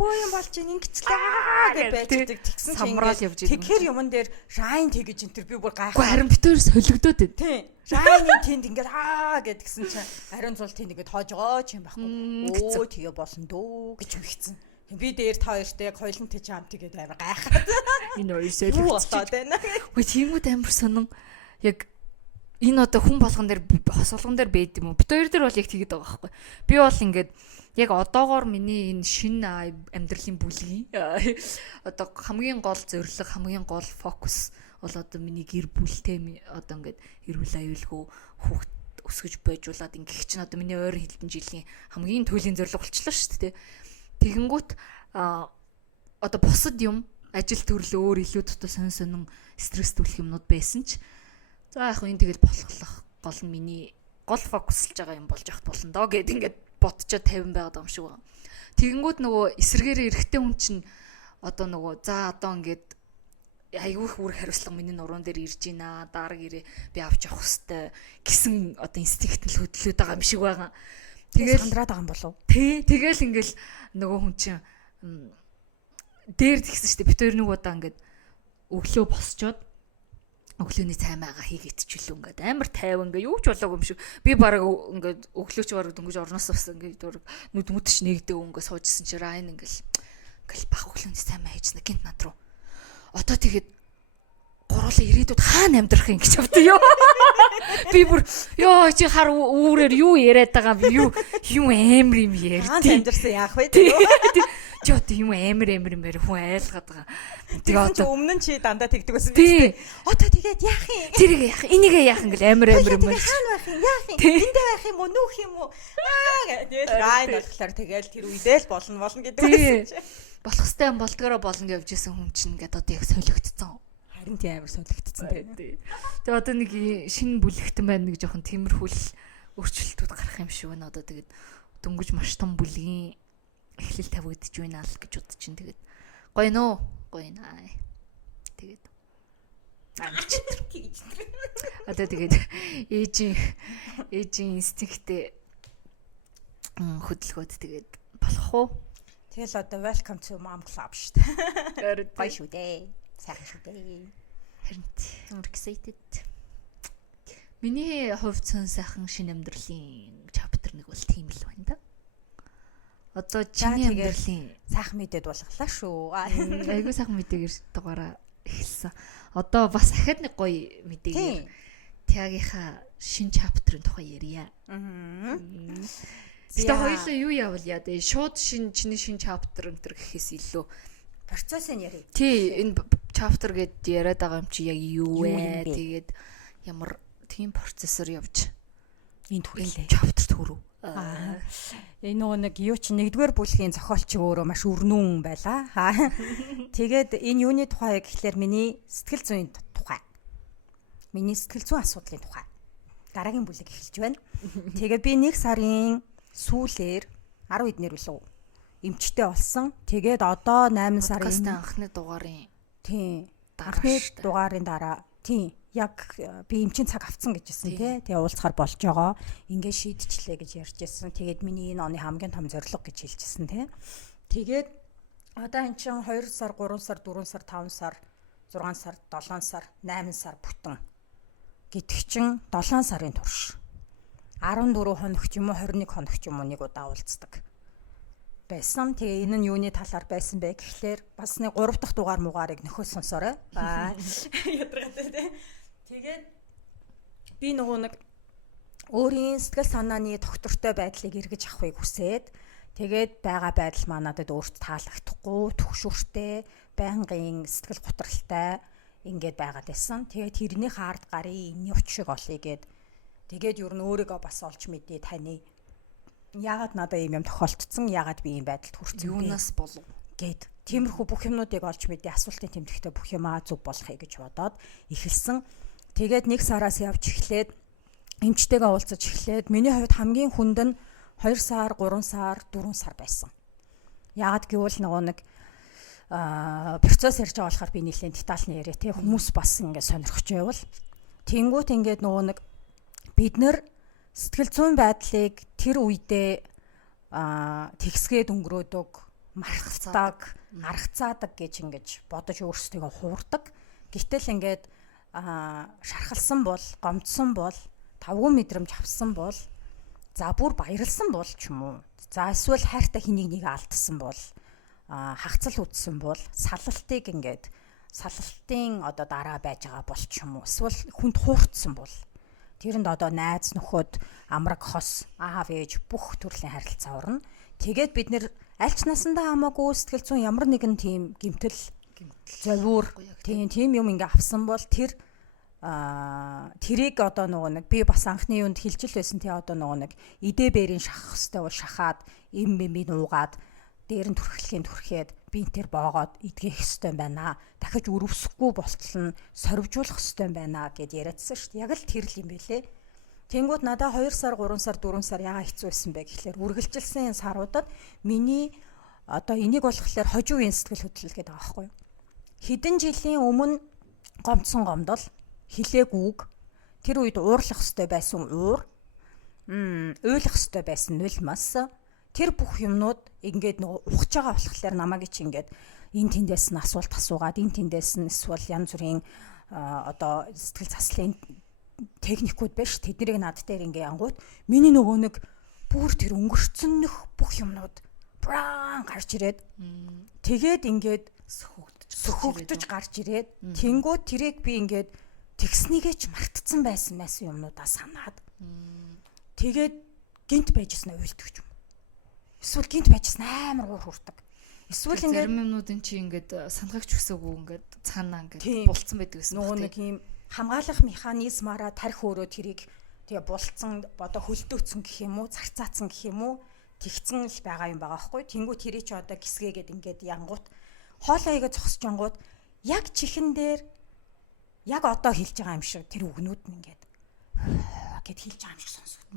Боо юм болж ингэчлээ гэж байждаг тэгсэн чинь самраал явж идэв. Тэгэхээр юмн дээр шайн тэгэж энэ төр би бүр гайхав. Харин битээр солигдоод байд. Тийм. Шайны тэнд ингээд гэдгсэн чинь ариун цул тэнд ингээд тоож байгаа ч юм байхгүй. Өө тэгээ болно дөө гэж мэгцэн. Би дээр та хоёртой яг хоёлын тийч хамт тэгээд амар гайхаад. Энэ хоёр солигдоод байна. Үгүй тиймүүд амар сонин яг энэ одоо хүн болгон дээр хосолгон дээр байд юм уу? Бит хоёр дээр бол яг тэгээд байгаа байхгүй. Би бол ингээд яг одоогоор миний энэ шинэ амьдралын бүлгийн одоо хамгийн гол зорилго, хамгийн гол фокус бол одоо миний гэр бүлтэй одоо ингээд эрүүл аюулгүй хүүхд өсгөж бойжуулаад ингэх чинь одоо миний ойр хилдэн жилийн хамгийн туйлын зорилго болчихлоо шүү дээ. Тэгэнгүүт одоо бусад юм ажил төрлөө өөр илүү дотоо сонин стресс түлэх юмнууд байсан ч за яг энэ тэгэл болохлох гол нь миний гол фокуслж байгаа юм болж яхад болно доо гэд ингээд бодчоо 50 байгаад байгаа юм шиг байна. Тэгэнгүүт нөгөө эсрэгээрээ эргэтэй хүн чинь одоо нөгөө за одоо ингээд айгүйх үүрэг хариуцлага миний нуруунд дээр ирж байна. Дараг ирээ би авч явах хэвээр гэсэн одоо инстинкт л хөдлөөд байгаа юм шиг байгаа. Тэгээд сандраад байгаа юм болов. Тэгэл ингээл нөгөө хүн чинь дээр тэгсэн шүү дээ. Бид хоёр нэг удаа ингээд өглөө босчоод өглөөний цай маяга хийгээдчихлээ ингээд амар тайван ингээд юу ч болоогүй юм шиг. Би бараг ингээд өглөөч бараг дөнгөж орноос бас ингээд нүд мүдч нэгдэг ингээд суужсэн чи райн ингээл бах өглөөний цай маяг хийчихнэ гинт над руу. Одоо тэгээд гуруула ирээдүйд хаана амьдрах юм гэж бодсон ёо. Би бүр ёо чи хар үүрээр юу яриад байгаа юм юу амар юм ярьд. Хаана амьдрсан яах вэ? Чи одоо юм амар юм хүн айлгаад байгаа. Тэгээ одоо өмнө нь чи дандаа тэгдэг байсан биз дээ. Одоо тэгээд яах юм? Тэрийг яах? Энийг яах ингээл амар юм. Хаана байх юм? Яах юм? Эндээ байх юм уу? Нүүх юм уу? Тэгэл райн болохоор тэгэл тэр үедээ л болно гэдэг байсан. Болох стай болдгороо болно гэж явжсэн хүн чинь ингээд одоо яг солигдсон. Харин тийм амар солигдсон тий. Тэгээ одоо нэг шинэ бүлэгтэн байна нэг жоохон тиймэрхүүл өөрчлөлтүүд гарах юм шиг байна. Одоо тэгээд дөнгөж маш том бүлгийн эхлэл тавигдж байна л гэж бодож чинь тэгээд гоё нөө гоё наа. Тэгээд одоо тэгээд ээжийн инстинктээ хөдөлгөөд тэгээд болох уу? Тэгэл одоо welcome to mom club шүү дээ. Гоё шүү дээ. Сайхан шүү дээ. Харин excited. Миний хувьд сайхан шинэ амьдралын chapter нэг бол тийм л байна да. Одоо чиний амьдралын сайхан мэдээд болголаа шүү. Айгуу сайхан мэдээгээр дугаараа эхэлсэн. Одоо бас ахад нэг гоё мэдээгээр Тягийнхаа шин чаптрын тухай ярья. Гэтэ хоёулаа юу явуулъя дээ. Шууд чиний шин чаптер өнтер гэхээс илүү процессын ярив. Тий, энэ чаптер гэд яриад байгаа юм чи яг юу вэ? Тэгээд ямар тийм процессор явж энэ төрөлөө чаптер төрөв. Энэ нөгөө нэг юу чи нэгдүгээр бүлгийн зохиолч өөрөө маш өрнүүн байлаа. Тэгээд энэ юуны тухай гэхлээр миний сэтгэл зүйн тухай. Миний сэтгэл зүйн асуудлын тухай. Дараагийн бүлэг эхэлж байна. Тэгээд би 1 сарын сүүлээр 10 эднэр үлээ эмчтэй болсон. Тэгээд одоо 8 сарын анхны дугаарын тийм анхны дугаарын дараа тийм яг би эмчийн цаг авцсан гэжсэн тий. Тэгээ уулзахаар болж байгаа. Ингээ шийдчихлээ гэж ярьжсэн. Тэгээд миний энэ оны хамгийн том зорилго гэж хэлжсэн тий. Тэгээд одоо эн чин 2 сар, 3 сар, 4 сар, 5 сар, 6 сар, 7 сар, 8 сар бүтэн. Гэтэл чин 7 сарын турш 14 хоног ч юм уу 21 хоног ч юм уу нэг удаа уулздаг байсан. Тэгээ энэ нь юуны талаар байсан бэ гэхлээр бас нэг 3 дахь дугаар муугаарыг нөхөд сонсоорой. Ядаргатай тий. Тэгээд би нөгөө нэг өөрийн сэтгэл санааны доктортой байдлыг эргэж авахыг хүсээд тэгээд байгаа байдал маань надад өөрт таалагдахгүй, түгшүүртэй, байнгын сэтгэл готролтой ингээд байгаад байсан. Тэгээд тэрний хаард гарын энэний учрыг олъё гэд тэгээд юу н өөрийгөө бас олж мэдээ таны яагаад надад ийм юм тохиолдсон, яагаад би ийм байдалд хүрсэн бэ? Юунаас болов гэд тиймэрхүү бүх юмнуудыг олж мэдээ асуултын тэмдэгтээ бүх юмаа зөв болгохыг гэж бодоод эхэлсэн. Тэгээд 1 сараас явж эхлээд эмчтэйгээ уулзаж эхлээд миний хувьд хамгийн хүнд нь 2 сар, 3 сар, 4 сар байсан. Яагаад гэвэл нөгөө нэг процесс ярьж байгаа болохоор би нэлээд детальны яриа тий хүмүүс бас ингэ сонирхож байвал тэнгуут ингээд нөгөө нэг бид нэр сэтгэл зүйн байдлыг тэр үедээ тэгсгээд өнгөрөөдөг, мархацдаг, аргацаадаг гэж ингэж бодож өөрсдөө хуурдаг. Гэтэл ингээд шархалсан бол, гомдсон бол, тавгүй мэдрэмж авсан бол, за бүр баярлсан бол ч юм уу. За эсвэл хайртай хэнийг нэг алдсан бол, хагцал үтсэн бол, салалтыг ингээд салалтын одоо дараа байж байгаа бол ч юм уу. Эсвэл хүнд хуурцсан бол тэрэнд одоо найз нөхөд, амраг хос, аав ээж бүх төрлийн харилцаа орно. Тэгээд бид нэр аль ч насандаа хамаагүй сэтгэл зүйн ямар нэгэн тийм гэмтэл зовиур тийм юм ингээ авсан бол тэр тэрийг одоо нөгөө нэг би бас анхны юунд хэлжил байсан тий одоо нөгөө нэг идэ бэрийн шахах хөстэй бол шахаад им нуугаад дээр нь түрхлэхийн түрхээд бинтэр боогоод идгэх хөстэй байна. Дахиж өрөвсөхгүй болтол нь сорвжуулах хөстэй байна гэд яриадсан шүү дээ. Яг л тэр л юм бэлээ. Тэнгүүд надаа 2 сар, 3 сар, 4 сар яга хэцүү байсан бэ гэхлээр үргэлжилсэн саруудад миний одоо энийг болохоор хожуу үеийн сэтгэл хөдлөл гэдэг байгаа байхгүй юу? Хэдэн жилийн өмнө гомдсон гомдол, хилээг үг, тэр үед уурлах хөстэй байсан уур, уйлах хөстэй байсан нулимас, тэр бүх юмнууд ингээд нөгөө ухаж байгаа болохоор намайг чи ингээд энэ тэндээс нь асуулт асуугаад энэ тэндээс нь эсвэл янз бүрийн одоо сэтгэл заслын техникүүд байж тэднийг над дээр ингээ ангууд миний нөгөө нэг бүр тэр өнгөрцөн нөх бүх юмнууд бран гарч ирээд тэгээд ингээд сөхөгдөж гарч ирээд тэнгууд тэрийг би ингээд тэгснийгээ ч мартцсан байсан юмнуудаа санаад тэгээд гинт байжсэн уйлдаг юм. Эсвэл гинт байжсэн амар уур хүрдэг. Эсвэл ингээд зарим юмнуудын чи ингээд сангагч өсөөгүй ингээд цаанаа ингээд булцсан байдаг гэсэн. Нөгөө нэг юм хамгаалах механизмаараа тарих өөрөө тэрийг тэгээ булцсан одоо хөлдөөцсөн гэх юм уу, зарцаацсан гэх юм уу, тэгцэн л байгаа юм байгаа байхгүй. Тэнгүү тэрий чи одоо гисгээгээд ингээд янгууд хоолоо игээ зогсож ангууд яг чихэн дээр яг одоо хэлж байгаа юм шиг тэр үгнүүд нь ингээд гэд хэлж байгаа юм шиг сонсогд.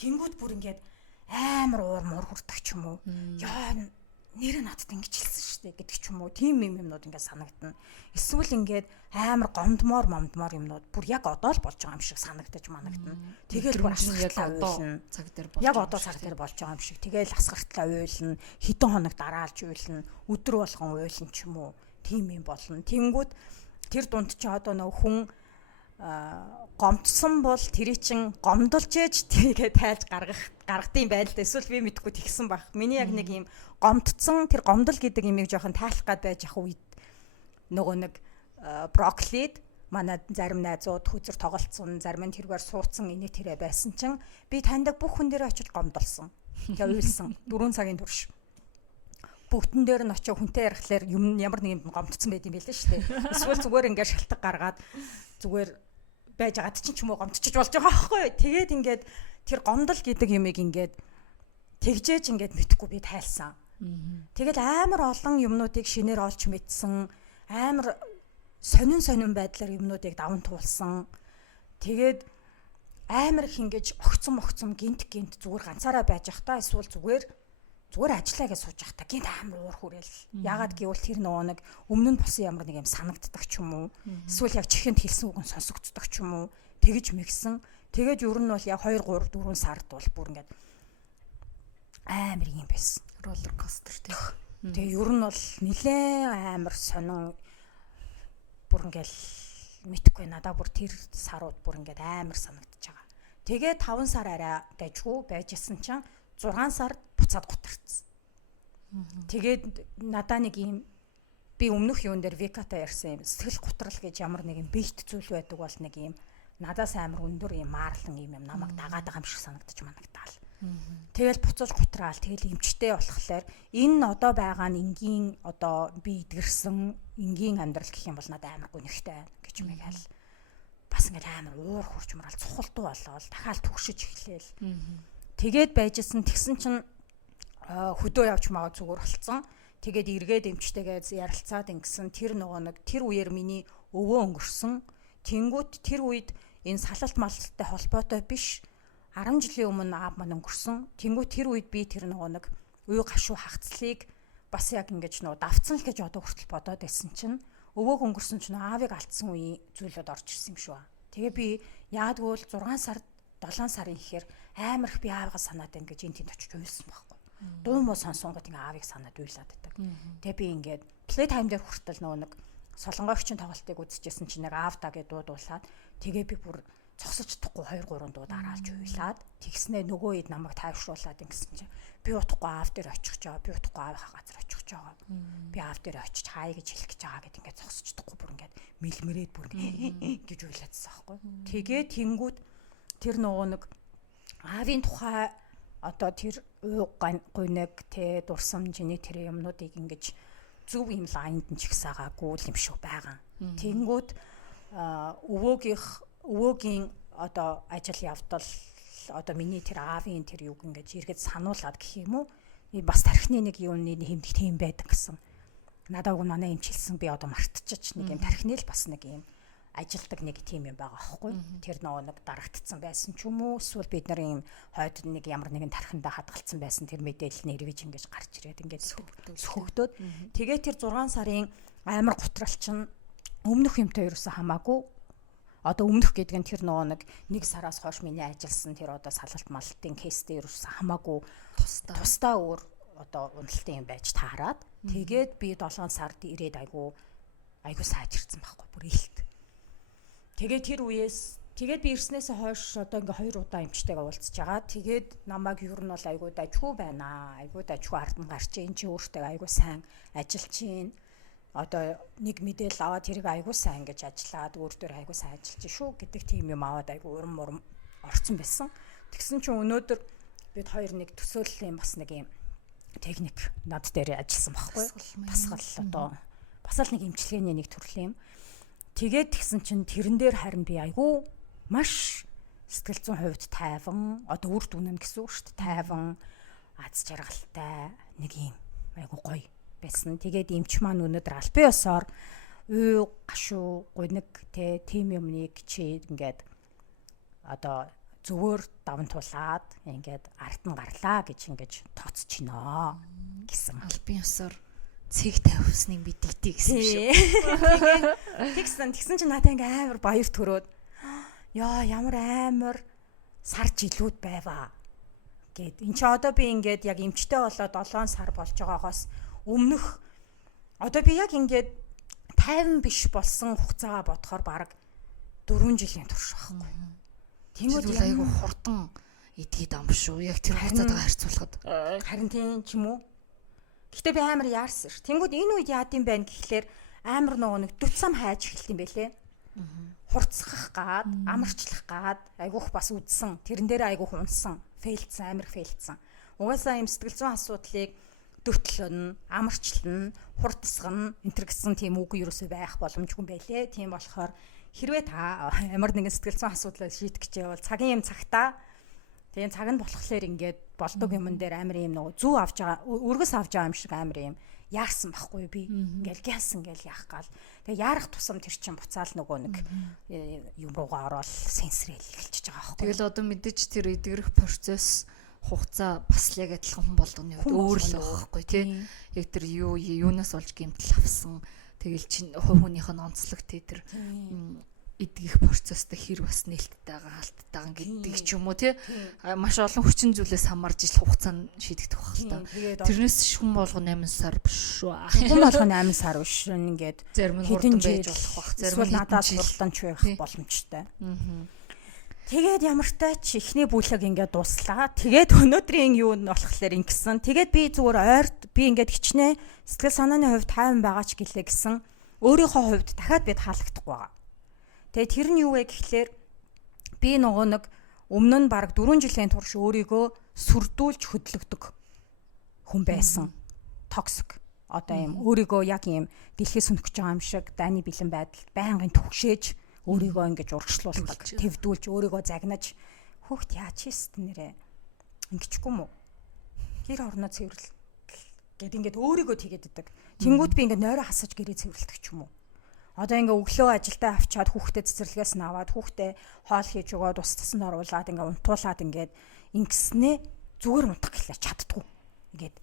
Тэнгүүд бүр ингээд амар уур муур хүрдэг ч юм уу. Яа нэр надад ингэж хэлсэн шүү дээ гэдэг ч юм уу. Тим юмнууд ингээд санагдана. Эсвэл ингээд амар гомдмоор юмнууд бүр яг одоо л болж байгаа юм шиг санагдаж манагдана. Тэгэл бүр асгартлаа уйлна. Цаг дээр болж. Яг одоо цаг дээр болж байгаа юм шиг. Тэгэл асгартлаа уйлна. Хэдэн хоног дараалж уйлна. Өдөр болгон уйлна ч юм уу. Тим юм болно. Тэнгүүд тэр дунд чи одоо нөх хүн гомдсон бол тэрий чин гомдолж ээж тийгээ тайлж гаргадığım байлаа. Эсвэл би мэдгүй тэгсэн баг. Миний яг нэг юм гомдсон тэр гомдол гэдэг имийг жоохон тайлах гад байж ах үед нөгөө нэг брокколид манай зарим найзууд хүзэр тоглолцсон, зарим нь тэргээр суудсан инээ тэрэ байсан чинь би таньдаг бүх хүн дээр очиж гомдолсон. Тэгээ уйлсан 4 цагийн турш. Бүгдэн дээр нь очиж хүнтэй ярихлаар юм ямар нэг юм гомдсон байт юм байлээ шүү дээ. Эсвэл зүгээр ингээд шалтгаан гаргаад зүгээр байж байгаад чинь ч юм уу гомдчих болж байгаа байхгүй. Тэгээд ингээд тэр гомдол гэдэг юмыг ингээд тэгжээж ингээд мэдхгүй би тайлсан. Тэгээд амар олон юмнуудыг шинээр олж мэдсэн. Амар сонин байдлаар юмнуудыг даван туулсан. Тэгээд амар их ингэж огцом гинт зүгээр ганцаараа байж явахдаа эсвэл зүгээр ажиллаа гэж сууж явахдаа гинт амар уур хүрээл. Ягаад гэвэл тэр нөгөө нэг өмнө нь босон ямар нэг юм санагддаг ч юм уу. Эсвэл яг чихэнд хэлсэн үг нь сонсогддог ч юм уу. Тэгэж мэгсэн. Тэгээд ер нь бол яг 2 3 4 сард бол бүр ингээд амар юм байсан. Роллер костер тийм. Тэгээ ер нь бол нилээн амар сонин бүр ингээл мэдхгүй надаа бүр тэр сарууд бүр ингээд амар санагдаж байгаа. Тэгээ 5 сар арай дайжгүй байжсэн чинь 6 сард буцаад гутарцсан. Тэгээд надаа нэг юм би өмнөх юун дээр Виката ярьсан юм. Сэтгэл гутрал гэж ямар нэг юм бийт зүйл байдаг бол нэг юм надаас амар өндөр юм маарлан юм намайг дагаад байгаа юм шиг санагдаж манагдаал. Тэгэл буцаж гутраал тэгэл эмчтэй болохоор энэ одоо байгаа нь энгийн одоо би идгэрсэн энгийн амьдрал гэх юм бол надад амар гүнхтэй гэж юм яал. Бас ингээл амар уур хурчмарал цухалтуу болоод дахиад түгшиж эхлээл. Тэгээд байжсэн тэгсэн чинь хөдөө явж магаа зүгээр болцсон. Тэгээд эргээд эмчтэйгээ ярилцаад ингэсэн тэр нөгөө нэг тэр үеэр миний өвөө өнгөрсөн. Тэнгүүт тэр үед энэ салалт малтай холбоотой биш 10 жилийн өмнө аав маань өнгөрсөн. Тэнгүүт тэр үед би тэр нөгөө нэг уй гашуу хагцлыг бас яг ингэж нөгөө давцсан л гэж одоо хүртэл бодоод байсан чинь өвөөг өнгөрсөн чинь аавыг алдсан үеийн зүйлүүд орж ирсэн юм шүү. Тэгээ би яадгүй л 6 сар 7 сарын ихээр амар их би аавгаа санаад ингэж энэ тэнд очиж уйлсан байхгүй. Дуу муу сонсонгод ингээ аавыг санаад уйлаад байдаг. Тэгээ би ингээд play time дээр хүртэл нөгөө нэг солонгойчийн тоглолтыг үзчихсэн чинь нэг аавдаа гэж дуудуулаад тэгээ би бүр цогсож чадахгүй 2 3 дуу дараалж уйлаад тэгснээ нөгөө ид намайг тайвшруулад ингэсэн чинь би утахгүй аав дээр очих жоо би утахгүй аавынхаа газар очих жоо би аав дээр очиж хай гэж хэлэх гэж байгаа гэд ингээд цогсож чадахгүй бүр ингээд мэлмэрээд бүр гэж уйлаадсан байхгүй. Тэгээ тэнгүүд тэр нөгөө нэг аавын тухай одоо тэр гуйнаг те дурсамжны тэр юмнуудыг ингэж зөв юм лайнд нь чигсаагаагүй юм шүү байгаа. Тэнгүүд өвөөгийн одоо ажил явдал одоо миний тэр аавын тэр юг ингэж иргэд сануулад гэх юм уу бас тархины нэг юуны хэмдэх тийм байдаг гэсэн. Надад уг манай эмчилсэн би одоо мартчихж нэг юм тархины л бас нэг юм ажилдаг нэг тийм юм байгаа аахгүй. Тэр нөгөө нэг дарагдсан байсан ч юм уу эсвэл бид нар юм хойд нэг ямар нэгэн тархиндаа хадгалсан байсан тэр мэдээлэл нэрвэж ингэж гарч ирээд ингэж сөхөгдөөд тэгээ тэр 6 сарын амар готрол чинь өмнөх юмтай ерөөсө хамаагүй одоо өмнөх гэдэг нь тэр нөгөө нэг сараас хойш миний ажилласан тэр одоо салалт малтын кейстэй ерөөсө хамаагүй тусдаа өөр одоо уналтын юм байж таарад тэгээд би 7 сард ирээд айгу сайжирсан байхгүй бүр илт. Тэгээд тэр үеэс тэгээд би ирснээс хойш одоо ингээ 2 удаа эмчтэйгээ уулзж байгаа. Тэгээд намайг ер нь бол айгуу дажгүй байна. Айгуу дажгүй ардан гарч ийн чи өөртөө айгуу сайн ажиллаж чинь. Одоо нэг мэдээлэл аваад тэрийг айгуу сайн гэж ажиллаад өөр дөр айгуу сайн ажиллаж шүү гэдэг тийм юм аваад айгуу урам орцсон байсан. Тэгсэн чинь өнөөдөр бид хоёр нэг төсөөллийн бас нэг юм техник над дээр ажилласан байхгүй. Басгал одоо бас л нэг эмчилгээний нэг төрлийн юм. Тэгээд тэгсэн чинь тэрэн дээр харин би айгүй маш сэтгэл зүйн хувьд тайван одоо үр дүнэн гэсэн үг шүү дээ тайван аз жаргалтай нэг юм айгүй гоё байсан. Тэгээд эмч маань өнөөдөр аль бие ёсоор уй гашуу гуниг тийм юмныг чи ингээд одоо зөвөр даван туулаад ингээд ард нь гарлаа гэж ингэж тооцож гинөө гэсэн. Аль бие ёсоор цэг тавьсныг мэддэгтэй гэсэн шүү. Тэгээд тэгсэн чинь надад ингээ амар баяр төрөөд яа ямар амар сар жилүүд байваа гэд. Энд чи одоо би ингээд яг эмчтэй болоод 7 сар болж байгаагаас өмнөх одоо би яг ингээд 50 биш болсон хугацаагаа бодохоор бараг 4 жилийн турш байхгүй. Тэнгүүд айгу хурдан идгээд ам шүү. Яг тэр хугацаатайгаа харьцуулахад харин тийм ч юм уу. Гэтэ би амар яарсан ш. Тэнгүүд энэ үед яад юм байна гэхлээр амар нөгөө нэг дүт сам хайж эхэлт юм байлээ. Хурцсах гад, амарчлах гад айгүйх бас үдсэн. Тэрэн дээр айгүйх унсан. Фейлцсэн, амир фейлцсэн. Угаасаа юм сэтгэл зүйн асуудлыг дөтлөн, амарчлан, хурдсган энэ төр гэсэн тийм үг юусоо байх боломжгүй байлээ. Тийм болохоор хэрвээ та ямар нэгэн сэтгэл зүйн асуудлыг шийдэх гэж байвал цагийн юм цагтаа тэгээд цаг нь болохоор ингээд болдог юмн дээр амир юм нөгөө зүү авч байгаа, өргөс авч байгаа юм шиг амир юм яарсан байхгүй би. Ингээл гялсан гэл яах гал. Тэгээ яарах тусам тэр чин буцаал нөгөө нэг юм руугаа ороод сенсрэл эхэлчихэж байгаа байхгүй. Тэгэл одоо мэдээж тэр эдгэрэх процесс хугацаа бас л яг адилхан хүн болгоны хувьд өөр л байхгүй тий. Яг тэр юунаас олж гэмтэл авсан. Тэгэл чин хувийнхнийх нь онцлог тий тэр эдгэх процесстэй хэр бас нээлттэй байгаа хаалттай гэдэг ч юм уу тий. Маш олон хүчин зүйлээс хамаарж ижил хугацаанд шийдэгдэх байх л та. Тэрнээс хүн болгоо 8 сар биш шүү. Хүн болгоо 8 сар биш. Ингээд зарим нь хурдан байж болох бах. Зарим нь надад хурданч байх боломжтой. Тэгээд ямартай ч ихний бүлэг ингээд дуслаа. Тэгээд өнөөдрийн юу нь болохоор ингэсэн. Тэгээд би зүгээр ойрт би ингээд хичнээн сэтгэл санааны хувьд тайван байгаа ч гэлээ гэсэн. Өөрийнхөө хувьд дахиад бид хаалгахгүй байгаа. Тэгээд тэр нь юу вэ гэхлээр би нөгөө нэг өмнө нь баг 4 жилийн турш өөрийгөө сүрдүүлж хөдлөгдөг хүн байсан. Токсик. Одоо юм өөрийгөө яг юм дэлхийс өнөх гэж байгаа юм шиг дайны бэлэн байдалд байнгын түгшээж өөрийгөө ингэж урагшлуулдаг, твдүүлж өөрийгөө загнаж хөөхт яач хийст нэрэ ингэчгүй мүү. Гэр орноо цэвэрлэл гэд ингээд өөрийгөө тэгээд идэг. Тэнгүүд би ингээд нойроо хасаж гэрээ цэвэрлдэг ч юм уу. Одоо ингээ өглөө ажилдаа авчаад хүүхдэд цэцэрлэгээс нь аваад хүүхдээ хоол хийж өгөөд ус тасанд оруулаад ингээ унтуулаад ингээд ингэснээ зүгээр унтах гэлээ чаддгүй. Ингээд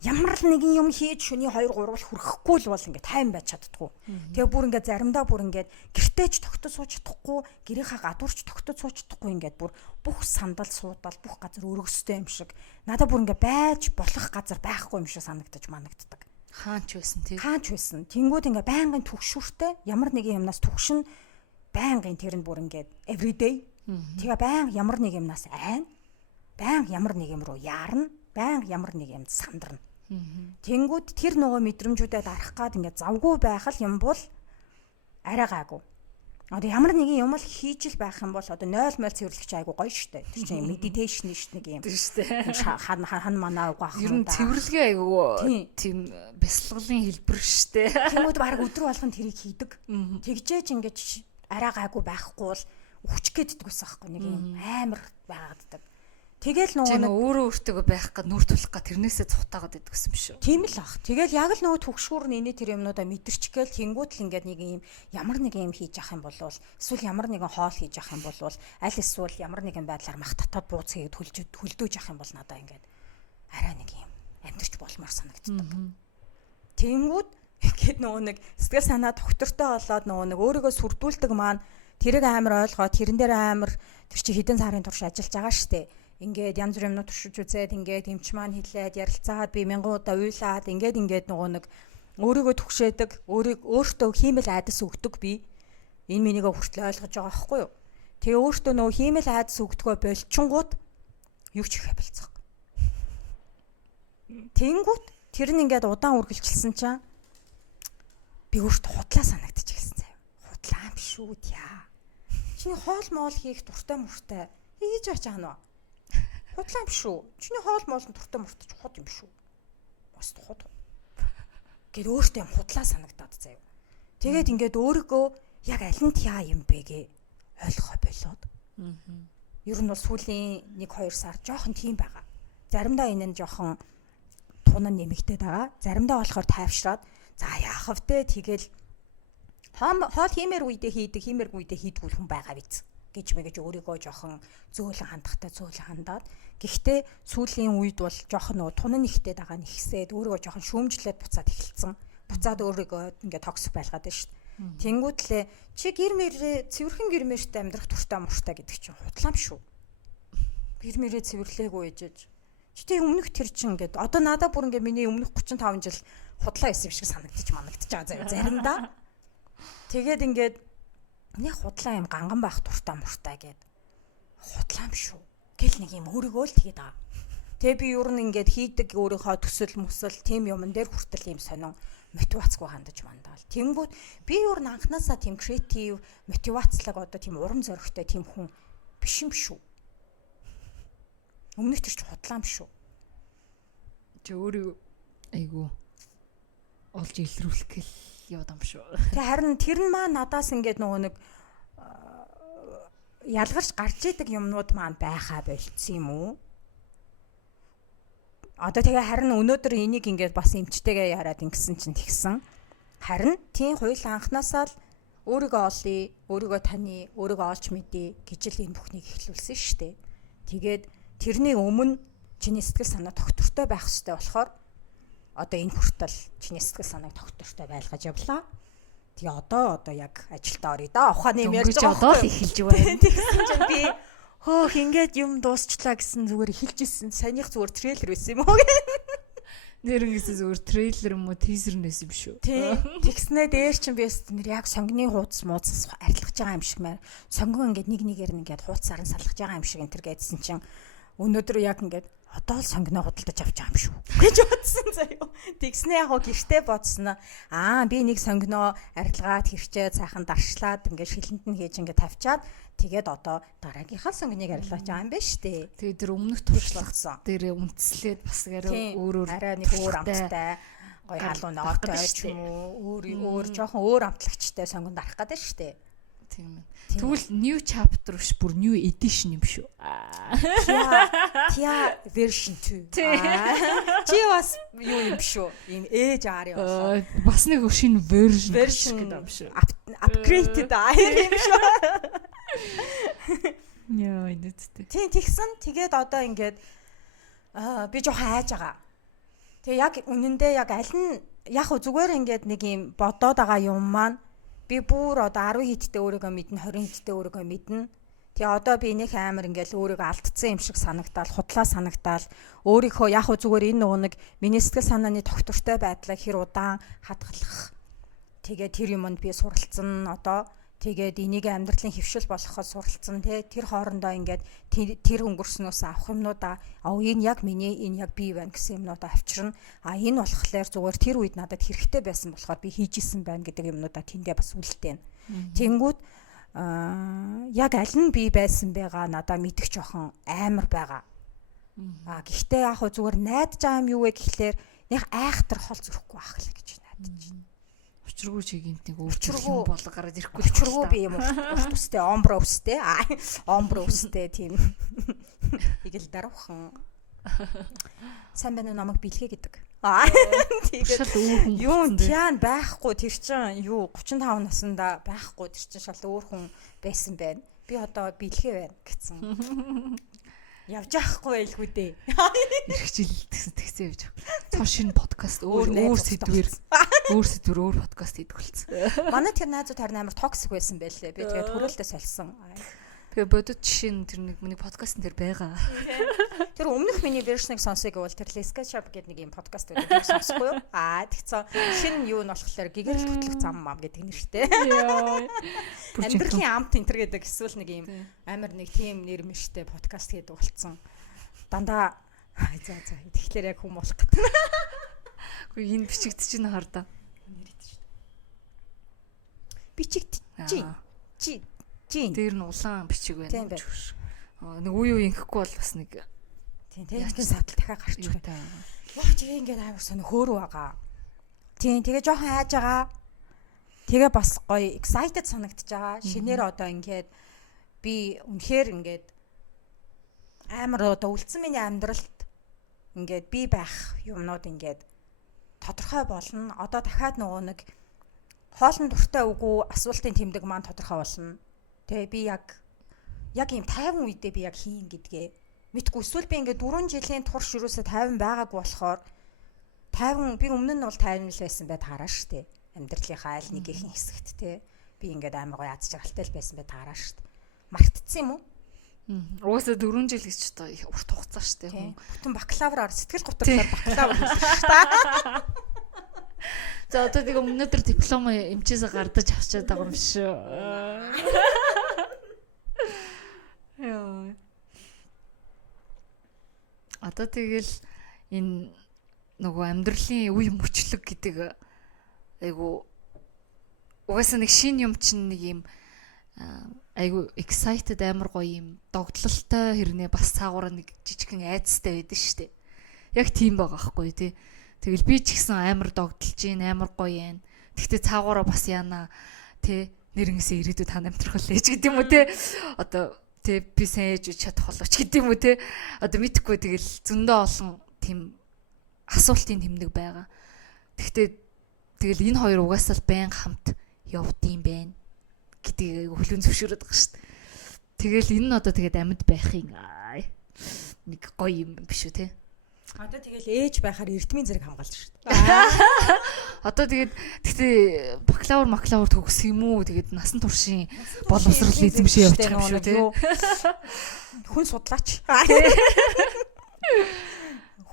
ямар л нэгэн юм хийж шөний 2 3 хүрхэхгүй л бол ингээ тайван байж чаддгүй. Тэгээ бүр ингээ заримдаа бүр ингээ гэртээч тогтож сууж чадахгүй, гэрийнхаа гадуурч тогтож сууж чадахгүй ингээд бүр бүх сандал суудал бүх газар өргөстэй юм шиг. Надад бүр ингээ байж болох газар байхгүй юм шиг санагдаж манагддаг. Хаач байсан тий. Хаач байсан. Тэнгүүд ингээ байнгын түгшүүртэй ямар нэгэн юмнаас түгшин байнгын тэр нь бүр ингээ everyday. Тэгээ байнга ямар нэг юмнаас айн. Байнга ямар нэг юм руу яарна. Байнга ямар нэг юмд сандарна. Тэнгүүд тэр нөгөө мэдрэмжүүдэд арах гад ингээ завгүй байх л юм бол арай гаагүй. Одоо ямар нэгэн юм л хийж л байх юм бол одоо 0 мөл цэвэрлэгч айгу гоё штэ. Тэр чинь медитейшн шүү нэг юм. Тийм штэ. Хан манаа угаах Ер нь юм да. цэвэрлэгээ айгу тийм бясалгалын хэлбэр штэ. Тэнгүүд баг өдөр болгон тэрийг хийдэг. Тэгжээж ингэж арай гаагүй байхгүй бол өвчих гээд идэггүйсэн аахгүй нэг юм амар байгааддаг. Тэгэл нөгөө өөрөө өөртөө байх гээд нүр тулах гээд тэрнээсээ цухтаагаад идэгсэн юм шүү. Тийм л ах. Тэгэл яг л нөгөө төгшүүр нэний тэр юмнуудаа мэдэрч гээл тэнгуут л ингээд нэг юм ямар нэг юм хийж явах юм бол эсвэл ямар нэгэн хоол хийж явах юм бол аль эсвэл ямар нэгэн байдлаар мах татаад бууц хийгээд хөлдөөж явах юм бол надаа ингээд арай нэг юм амьдрч болмоор санагддаг. Тэнгуут гээд нөгөө нэг сэтгэл санаа доктортой болоод нөгөө нэг өөрийгөө сүрдүүлдэг маань тэрийг амар ойлгоод тэрэн дээр амар тэр чи хэдэн сарын турш ажиллаж байгаа штэ. Ингээд янз бүр юмнууд туршиж үзээд ингээд эмч маань хэлээд ярилцаад би мянган удаа уйлаад ингээд нөгөө нэг өөрийгөө түгшээдэг өөртөө хиймэл айдас өгдөг би энэ минийгөө хүртэл ойлгож байгаа байхгүй юу. Тэгээ өөртөө нөгөө хиймэл айдас өгдөгөө болчингууд юу ч ихэ болцсон. Тэнгүүт тэр нь ингээд удаан үргэлжилсэн чинь би өөртөө худлаа санагдчих эхэлсэн заяа. Худлаа юм шүү яа. Чиний хоол моол хийх дуртай муртай хийж аач аана. Худлаа юм шүү. Чиний хоол моолн туртай муртаж худ юм шүү. Бас худ. Гэт өөртөө юм худлаа санагдаад заяа. Тэгээд ингээд өөрийгөө яг аль нь тяа юм бэ гэ ойлгохоо болоод. Ер нь бол сүүлийн 1-2 сар жоохон тийм байгаа. Заримдаа энэ нь жоохон тунан нэмэгдээд байгаа. Заримдаа болохоор тайвшраад за яах вэ тэгэл хоол хиймээр үедээ хийдэг, хиймээргүй үедээ хийдгүүл хүн байгаа биз гэж мэгэж өөрийгөө жоохон зөөлөн хандаад гэхдээ сүүлийн үед бол жоохон нөгөө тунан ихтэй байгаа нэгсээд өөрийгөө жоохон шүүмжлээд буцаад эхэлсэн. Буцаад өөрийгөө ингээд токсик байлгаад байна шүү дээ. Тэнгүүтлээ чи гэр мэрээ цэвэрхэн гэр мэртэй амьдрах туртай муртай гэдэг чинь худлаам шүү. Гэр мэрээ цэвэрлээгүй ээжэж. Чи тэг өмнөх тэр чинь ингээд одоо надад бүр ингээд миний өмнөх 35 жил худлаа байсан юм шиг санагдаж байгаа заримдаа. Тэгээд ингээд нэг худлаа юм ганган байх туртай муртай гэд худлаам шүү. Гэл нэг юм өөрийгөө л тэгээд байгаа. Тэгээ би ер нь ингээд хийдэг өөрийнхөө төсөл мөсөл тийм юмн дээр хүртэл юм сонин мотивацгүй хандаж мандаал. Тэнгүүд би өөр анханасаа тийм креатив, мотивацлаг одоо тийм урам зоригтой тийм хүн биш юм шүү. Өмнөх төрч худлаам шүү. Чи өөрөө айгу олж илрүүлэх гэл яваад юм шүү. Тэг харин тэр нь маа надаас ингээд нөгөө нэг ялгарч гарч идэг юмнууд маань байхаа болцсон юм уу? Одоо тэгээ харин өнөөдөр энийг ингээд бас эмчтэйгээ яраад ингэсэн чинь тэгсэн. Харин тийм хууль анханасаа л өөрийгөө олъё, өөрийгөө таний, өөрийгөө олж мэдье гэж л энэ бүхнийг эхлүүлсэн шүү дээ. Тэгээд тэрний өмнө чиний сэтгэл санаа тогтвортой байх хэрэгтэй болохоор одоо энэ хүртэл чиний сэтгэл санааг тогтвортой байлгаж явлаа. Тэгээ одоо яг ажилдаа орё да. Ухааны юм ярьж байгаа. Одоо л эхэлж байна. Тэгсэн чинь би хөөх ингээд юм дуусчлаа гэсэн зүгээр эхэлж ирсэн. Саяных зүгээр трейлер байсан юм уу? Нэрнгэсээ зүгээр трейлер юм уу, тизер нэс юм шүү. Тэгснээ дээр чинь би яг сонгины хуудас муудас арилгаж байгаа юм шиг мээр. Сонгон ингээд нэг нэгээр нь ингээд хуудасаар нь салгаж байгаа юм шиг энэ төр гэдсэн чинь өнөөдөр яг ингээд одоо л сонгиноо худалдаж авч байгаа юм шүү гэж бодсон заяа. Тэгснээ яг гэртээ бодсон аа би нэг сонгиноо арилгаад хэрчээ цаахан даршлаад ингээд шилэнд нь хийж ингээд тавьчаад тэгээд одоо дараагийнхаа сонгиныг арилгаж байгаа юм байна штэ. Тэгээд тэр өмнөх туршлагасан. Тэр үндэслээд бас өөр арай нэг өөр амттай гоё халуун ногоотой ч юм уу өөр жоохон өөр амтлагчтай сонгонд дарах гэдэг штэ. Тийм. Тэгвэл new chapter биш бүр new edition юм шүү. Тя version 2. Чи бас юу юм шүү. Ийм ээж аар юм. Бас нэг шинэ version гэдэг юм шүү. Upgraded юм шүү. Яа, энэтэй. Тийм тэгсэн. Тэгээд одоо ингээд би жоохон айж байгаа. Тэгээ яг үнэндээ яг аль нь яг зүгээр ингээд нэг юм бодоод байгаа юм маань би бүр одоо 10 хиттэй өөрийгөө мэднэ, 20 хиттэй өөрийгөө мэднэ. Тэгээ одоо би нэг амар ингээл өөрийгөө алдсан юм шиг санагдаал, худлаа санагдаал, өөрийнхөө яг зүгээр энэ нэг миний сэтгэл санааны тогтвортой байдлыг хэр удаан хадгалах. Тэгээ тэр юмд би суралцсан одоо тэгээд энийг амьдралын хөвшил болгоход суралцсан тэр хоорондоо ингээд тэр өнгөрснөөс авах юмнуудаа энэ яг миний энэ яг би байна гэсэн юмнуудаа авчирна. Энэ болохоор зүгээр тэр үед надад хэрэгтэй байсан болохоор би хийж исэн байна гэдэг юмнуудаа тэндээ бас үлдээн. Тэнгүүд яг аль нь би байсан байгаа надаа мэдэх жоохон амар байгаа. Гэхдээ яг зүгээр найдаж байгаа юм юу вэ гэхлээр яг айхтар хол зүрэхгүй байх л гэж найдаж байна. Учиргүй чигээр нэг өөрчлөлт болго гараад ирэхгүй. Учиргүй би юм уу төстэй омбро өстэй. Омбро өстэй тийм. Игэл даруухан. Сайн байна уу намайг бэлгээ гэдэг. Тэгээд юу тяан байхгүй тэр чинь юу 35 наснда байхгүй тэр чинь шал өөр хүн байсан байна. Би одоо бэлгээ байна гэсэн. Явж яахгүй байлгүй дээ. Ирэх жил тэгсэн явж байгаа. Цоо шинэ подкаст өөр сэдвэр өөр подкаст хийдэг болсон. Манай тэр найзууд харин амар токсик байсан байлээ. Би тэгээд хөрөөлтөө сольсон. Тэгээ бодод жишээ нь тэр нэг подкастн дээр байгаа. Тэр өмнөх миний вершнийг сонсоё гэвэл тэр Леска Shop гэдэг нэг юм подкаст байдаг сонсохгүй юу? Тэгсэн шинэ юу нь болохоор гэгэрэл хөтлөх зам мам гэдэг нэртэй. Амьдралын амт энтер гэдэг эсвэл нэг юм амар нэг тийм нэр мэрштэй подкаст хийдэг болцсон. Дандаа за тэгэхээр яг хүм болох гэдэг. Гэхдээ энэ бичигдэж байна хардаа. Бичигдэж дээр нь улаан бичиг байна. Нэг үе инхэхгүй бол бас нэг тийм тийм сатал дахиад гарч байгаа. Яа тэгээ ингээд амар сони хөөрөв байгаа. Тийм тэгээ жоохон хайж байгаа. Тэгээ бас гоё excited санагдчихж байгаа. Шинээр одоо ингээд би үнэхээр ингээд амар одоо үлдсэн миний амьдралд ингээд би байх юмнууд ингээд тодорхой болно. Одоо дахиад нөгөө нэг хоолн дуртай үгүй асуултын тэмдэг маань тодорхой болно. Тэгээ би яг юм 50 үедээ би яг хийн гэдгээ мэдгүй. Эсвэл би ингээд 4 жилийн турш юусоо 50 байгаагүй болохоор 50 би өмнө нь бол 50 л байсан бай таараа штэ. Амьдралынхаа аль нэгэн хэсэгт те. Би ингээд амар гоё аз жаргалтай л байсан бай таараа штэ. Мартцсан юм уу? Угаасаа 4 жил гэж ч одоо урт хугацаа штэ хүн. Бүтэн бакалавраар сэтгэл готрлоор бакалавр хийсэн штэ. За одоо тийм өнөөдөр диплом эмчээсээ гардаж авчиад байгаа юм шүү. Яа. Одоо тэгэл энэ нөгөө амьдралын үе мөчлөг гэдэг айгу угаасаа нэг шин юм чинь нэг юм айгу excited амар гоё юм догтлолтой хэрнээ бас цаагаараа нэг жижигхэн айцтай байдаг шүү дээ. Яг тийм байгаа байхгүй тий. Тэгэл би ч гэсэн амар догтлж гин амар гоё юм. Тэгтээ цаагаараа бас яана тий нэрнгээсээ ирээдүйд тань амьдрах л ээж гэдэг юм уу тий. Одоо тий би сайн ээж чадах болооч гэдэг юм уу тий. Одоо мэдхгүй тэгэл зөндөө олон тийм асуултын тэмдэг байгаа. Тэгтээ тэгэл энэ хоёр угаасаа л байн хамт явдсан байна гэдгийг хөлөн зөвшөөрöd байгаа шүү дээ. Тэгэл энэ нь одоо тэгээд амьд байхын нэг гоё юм биш үү те. Одоо тэгэл ээж байхаар эрдмийн зэрэг хамгаалж шүү дээ. Одоо тэгээд тэгтээ бакалавр төгсөх юм уу? Тэгээд насан туршийн боловсрол эзэмшээ явчих юм шүү те. Хүн судлаач.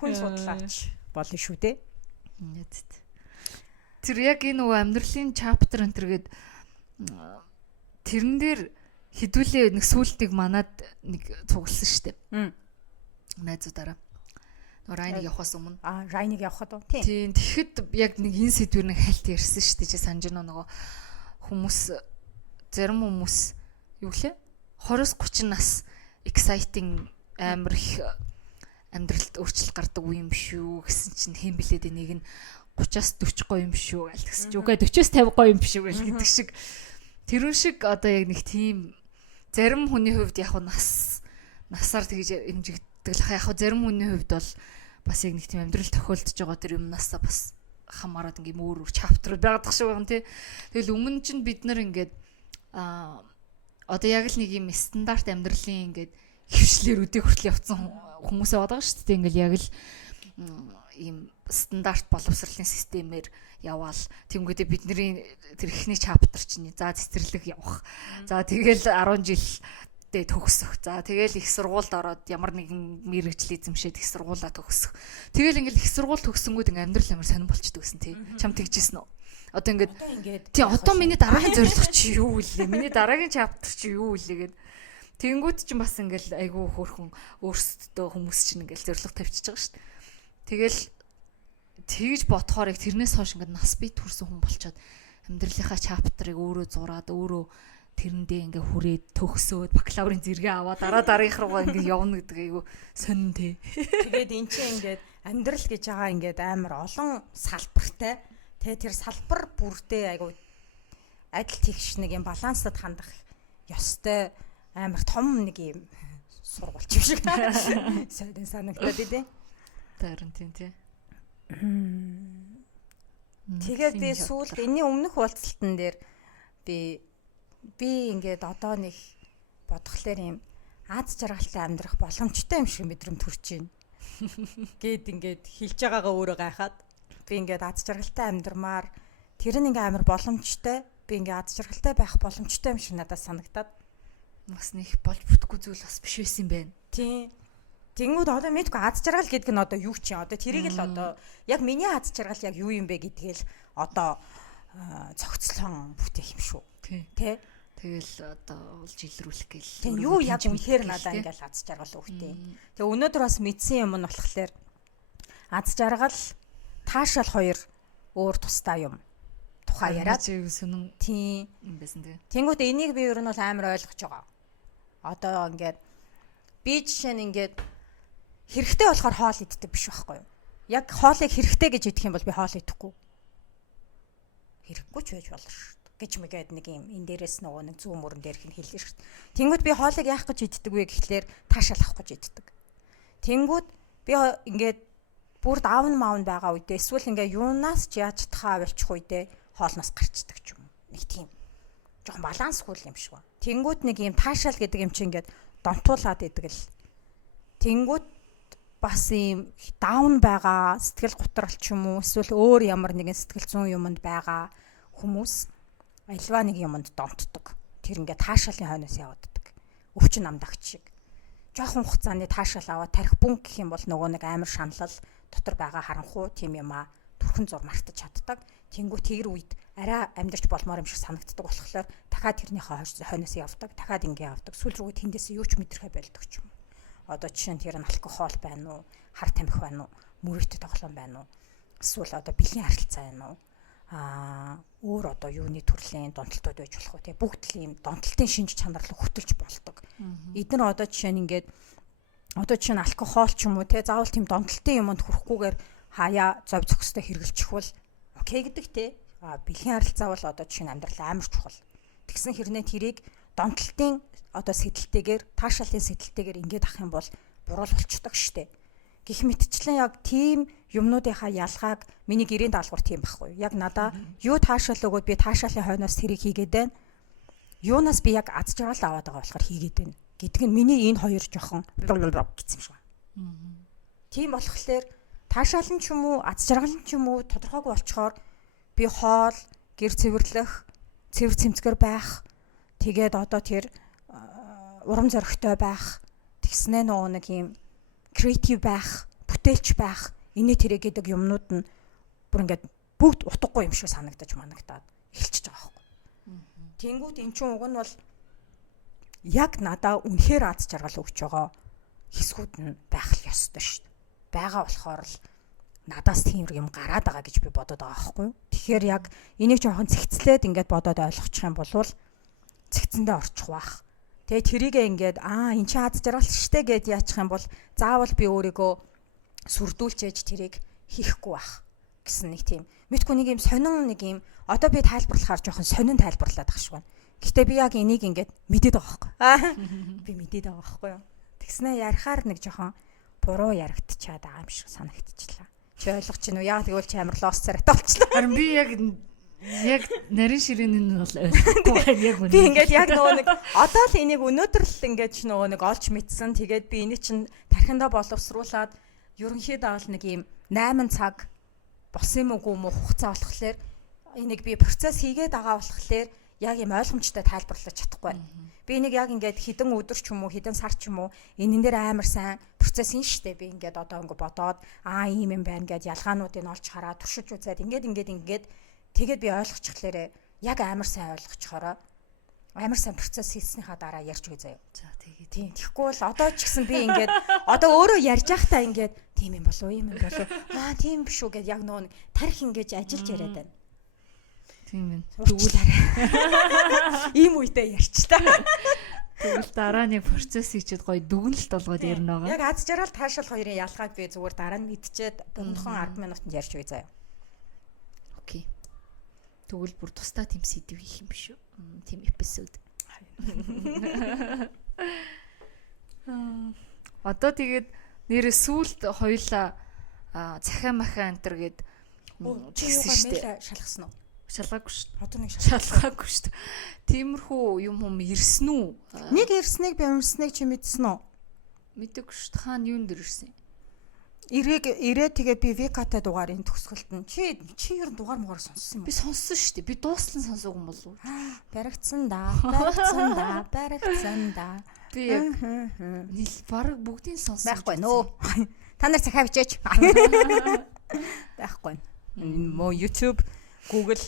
Хүн судлаач болно шүү те. Тэр яг энэ нөгөө амьдралын chapter энэ төргээд тэрэн дээр хідүүлээ нэг сүултыг манад нэг цугласан штеп. Найзуудаараа. Райныг явахаас өмнө. Райныг явахад уу? Тийм. Тэгэхэд яг нэг энэ сэдвэр нэг хальт ярьсан штеп чи санаж нөгөө хүмүүс зарим хүмүүс юу гэлээ 20-30 нас exciting амар их амьдралд өөрчлөлт гардаг үе юм шүү гэсэн чинь хэм блээд нэг нь 30-аас 40 гоё юм шүү гэл тэгсэн чи үгүй 40-аас 50 гоё юм шүү гэл гэдэг шиг тэрүүн шиг одоо яг нэг тийм зарим хүний хувьд яг насаар тэгж эмжигдэг л яг зарим хүний хувьд бол бас яг нэг тийм амьдрал тохиолдож байгаа тэр юмнасаа бас хамаарад ингээм өөр чаптерууд байгаадах шиг байна тий. Тэгэл өмнө чинь бид нар ингээд одоо яг л нэг юм стандарт амьдралын ингээд хөвшлэр өдөө хүртэл явцсан хүмүүсээ байгаа шүү дээ. Ингээл яг л ийм стандарт боловсролын системээр яваал. Тэнгүүдээ бидний тэр ихний чаптер чинь за цэцэрлэг явах. За тэгэл 10 жилдээ төгсөх. За тэгэл их сургуульд ороод ямар нэгэн мэрэгжил эзэмшээд их сургуулаа төгсөх. Тэгэл ингээл их сургууль төгсөнгүүд ингээм амьдрал амар сонирн болчдөг гэсэн тий. Чам тэгжсэн үү? Одоо ингээд тий одоо миний дараагийн зорилго чи юу вэ? Миний дараагийн чаптер чи юу вэ гэд. Тэнгүүд чинь бас ингээл айгүй хөөрхөн өөрсдөө хүмүүс чинь ингээл зорилго тавьчихж байгаа шүү дээ. Тэгэл тэгж бодохоор яг тэрнээс хойш ингээд нас бий төрсэн хүн болчоод амьдралынхаа чаптрыг өөрөө зураад өөрөө тэрэндээ ингээ хүрээд төгсөөд бакалаврын зэрэгээ аваад дараагийнх руугаа ингээ явна гэдэг айгу сонин тий. Тэгээд эн чинь ингээд амьдрал гэж байгаа ингээд амар олон салбартай. Тэгээ тэр салбар бүрдээ айгу адил тэгш нэг юм балансад хандах ёстой амар том нэг юм сургуульч юм шиг санагдаад тий. Тарин тий. Тэгээд би сүүлд энэний өмнөх уулзалтан дээр би ингээд одоо нэг бодглохлоор юм аз жаргалтай амьдрах боломжтой юм шиг мэдрэмт төрж байна. Гэт ингээд хэлж байгаагаа өөрөө гайхаад би ингээд аз жаргалтай амьдрмаар тэр нь ингээд амар боломжтой. Би ингээд аз жаргалтай байх боломжтой юм шиг надад санагдаад бас нэг болж бүтэхгүй зүйл бас биш байсан юм байна. Тийм. Тэнгүүд одоо мэдгүй аз жаргал гэдэг нь одоо юу ч юм. Одоо тэрийг л одоо яг миний аз жаргал яг юу юм бэ гэдгээл одоо цогцлон бүтээх юм шүү. Тэ? Тэгэл одоо улж илрүүлэх гээл. Тийм юу яг үнэхээр надаа ингээл аз жаргал өгтэй. Тэгээ өнөөдөр бас мэдсэн юм нь болохоор аз жаргал таашаал хоёр өөр тусдаа юм. Тухай яриад сонин тийм юм байсан тэгээ. Тэнгүүд энийг би ер нь бол амар ойлгож байгаа. Одоо ингээд би жишээ нь ингээд хэрэгтэй болохоор хоол иддэг биш байхгүй юу? Яг хоолыг хэрэгтэй гэж идэх юм бол би хоол идэхгүй. Хэрэггүй ч байж болно шүү дээ. Гэж мэгээд нэг юм энэ дээрээс нөгөө нэг зүүн мөрөн дээрх нь хэллээ шүү дээ. Тэнгүүд би хоолыг яах гэж иддэг вэ гэхлээр таашаал авах гэж иддэг. Тэнгүүд би ингээд бүр даун маун байгаа үедээ эсвэл ингээд юунаас ч яаж тахаа авчих үедээ хоолноос гарчдаг ч юм. Нэг тийм жоохон балансгүй юм шиг ба. Тэнгүүд нэг юм таашаал гэдэг юм чи ингээд донтуулаад идэг л. Тэнгүүд бас юм даун байгаа сэтгэл готролч юм уу эсвэл өөр ямар нэгэн сэтгэл зүйн юмд байгаа хүмүүс альва нэг юмд донтдог. Тэр ингээд таашаалын хойноос явагддаг. Өвчин намдагч шиг. Жохон хугацааны таашаал аваад тарих бүнг гэх юм бол нөгөө нэг амар шаналл дотор байгаа харанхуу тийм юм а төрхөн зур мартаж чаддаг. Тэнгүү тэр үед арай амьдарч болмоор юм шиг санагддаг болохоор дахиад тэрний хойноос явдаг. Дахиад ингээ явдаг. Сүүл рүү тэндээс юу ч мэдрэхэ байлдаг ч юм. Одоо жишээ нь тэр нь алкогол байна уу, хар тамхи байна уу, мөрөгтэй тоглоом байна уу, эсвэл одоо бэлгийн харилцаа байна уу, өөр одоо юуны төрлийн донтолтууд байж болох уу те бүгд л ийм донтолтын шинж чанар руу хөтөлж болдог. Эдгээр одоо жишээ нь ингээд одоо жишээ нь алкогол ч юм уу те заавал тийм донтолтын юмд хүрэхгүйгээр хаяа зов зохистой хэрэгжилчих бол окей гэдэг те. Бэлгийн харилцаа бол одоо жишээ нь амьдрал амар чухал. Тэгсэн хэрнээ тэрийг донтолтын одоо сэтэлтэйгээр таашаалын сэтэлтэйгээр ингээд ах юм бол буруу болчдөг штэ. Гэх мэтчлэн яг тийм юмнуудынхаа ялгааг миний гэрийн даалгавар тийм байхгүй. Яг надаа юу таашаал өгөөд би таашаалын хойноос тэрийг хийгээд байна. Юунаас би яг аз жаргал аваад байгаа болохоор хийгээд байна. Гэдг нь миний энэ хоёр жоохон гэсэн юм шиг байна. Тийм болохоор таашаал нь ч юм уу, аз жаргал нь ч юм уу тодорхойгүй болчоор би хоол, гэр цэвэрлэх, цэвэр цэмцгэр байх, тэгээд одоо тэр урам зоригтой байх, тэгснэ нөгөө нэг юм креатив байх, бүтээлч байх, энэ тэрэг гэдэг юмнууд нь бүр ингээд бүгд утгагүй юм шиг санагдаж манагдаад эхэлчихэж байгаа байхгүй. Тэнгүүд эн чинь уг нь бол яг надаа үнэхээр аз жаргал өгч байгаа хэсгүүд нь байх л ёстой шүү дээ. Бага болохоор л надаас тийм юм гараад байгаа гэж би бодоод байгаа байхгүй. Тэгэхээр яг энийг жоохон цэгцлээд ингээд бодоод ойлгочих юм бол цэгцэндээ орчих байх. Тэгээ тэрийгээ ингээд эн чинь аз жаргал штэ гэд яачих юм бол заавал би өөрийгөө сүрдүүлж ээж тэрийг хийхгүй байх гэсэн нэг тийм мэдгүй нэг юм сонин нэг юм одоо би тайлбарлахаар жоохон сонин тайлбарлаад байгаа шүү. Гэхдээ би яг энийг ингээд мэдээд байгаа байхгүй. Би мэдээд байгаа байхгүй юу. Тэгснэ ярихаар нэг жоохон буруу яригдчихад байгаа юм шиг санагдчихлаа. Чи ойлгож байна уу? Яг тэгвэл чи амар лоос царайтай болчихлоо. Харин би яг нарийн ширээний нь бол ойлгохгүй байна яг үнэ. Би ингээд яг нөгөө нэг одоо л энийг өнөөдөр л ингээд ч нөгөө нэг олж мэдсэн. Тэгээд би энийг чинь тархиндаа боловсруулад ерөнхийдөө бол нэг юм 8 цаг болсон юм уу хугацаа болохоор энийг би процесс хийгээд байгаа болохоор яг юм ойлгомжтой тайлбарлаж чадахгүй байна. Би энийг яг ингээд хідэн өдөр ч юм уу хідэн сар ч юм уу энэ дээр амар сайн процесс ин штэ би ингээд одоо ингээд бодоод ийм юм байна гэд ялгаануудыг олж хараад туршиж үзээд ингээд тэгээд би ойлгочихлээрээ яг амар сайн ойлгочихороо амар сайн процесс хийснийхаа дараа ярьж үгүй заяа. За тэгээд тийм. Тэгэхгүй бол одоо ч гэсэн би ингээд одоо өөрөө ярьж байхдаа ингээд тийм юм болов юм болов тийм биш үү гэд яг нөө тарих ингэж ажиллаж яриад байна. Тийм ээ. Тэгвэл арай ийм үедээ ярьчлаа. Тэгвэл дараа нэг процесс хийчихэд гоё дүгнэлт болгоод ярина байгаа. Яг аз жаргал таашаал хоёрын ялгааг би зүгээр дараа нь мэдчихэд богинохон 10 минутанд ярьж үгүй заяа. Окей. Тэгвэл бүр тусдаа тийм сэдв хийх юм биш үү? Тийм эпизод. Одоо тэгээд нэрээ сүулт хоёлаа цахиа махаа антер гээд чигсэн шүү дээ. Шалгасан уу? Шалгаагүй шүү дээ. Одоо нэг шалгаагүй шүү дээ. Тиймэрхүү юм ирсэн үү? Нэг ирснийг би унсныг чи мэдсэн үү? Мэдээгүй шүү дээ. Хаана юунд ирсэн? Ирээ тэгээ би Викатай дугаарыг төгсгөлт нь чи ер нь дугаар муугаар сонссон юм уу? Би сонссон шүү дээ. Би дууслан сонсоогүй юм болов уу? Баригдсан да. Би яг баг бүгдийг сонссон. Байхгүй нөө. Та нар захаа бичээч. Байхгүй. Мо YouTube, Google,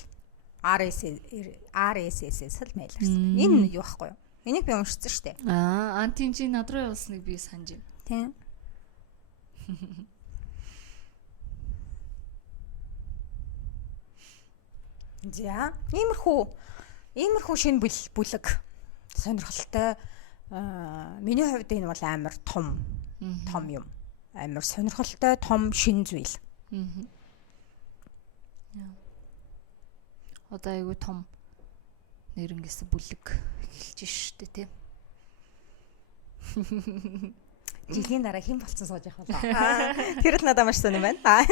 RSS-с л мэйлэрсэн. Энэ юу байхгүй юу? Энийг би уншсан шүү дээ. Антин чи над руу явуулсныг би санаж байна. Тийм. За, иймэрхүү шинэ бүлэг сонирхолтой. Миний хувьд энэ бол амар том юм. Амар сонирхолтой том шинэ зүйл. Одоо айгүй том нэрэнгээс бүлэг эхэлж штэ тийм. Жилийн дараа хэн болцсон сууж явах болоо. Тэр л надад маш сонирм байна.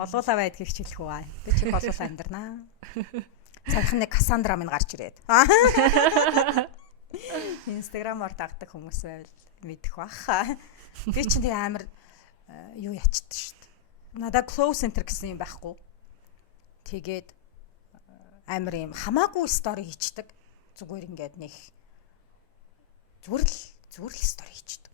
Олуулаа байд гэх хичээлэх үү. Би чиг олуулаа амьдрнаа. Цаах нэг Кассандра минь гарч ирээд. Инстаграмаар дагдаг хүмүүс байвал мэдэх бах. Би ч тэгээ амар юу ячдаг шүү дээ. Надад close center гэсэн юм байхгүй. Тэгээд амар юм хамаагүй стори хийчдэг. Зүгээр ингээд нэг зүгээр л стори хийчдэг.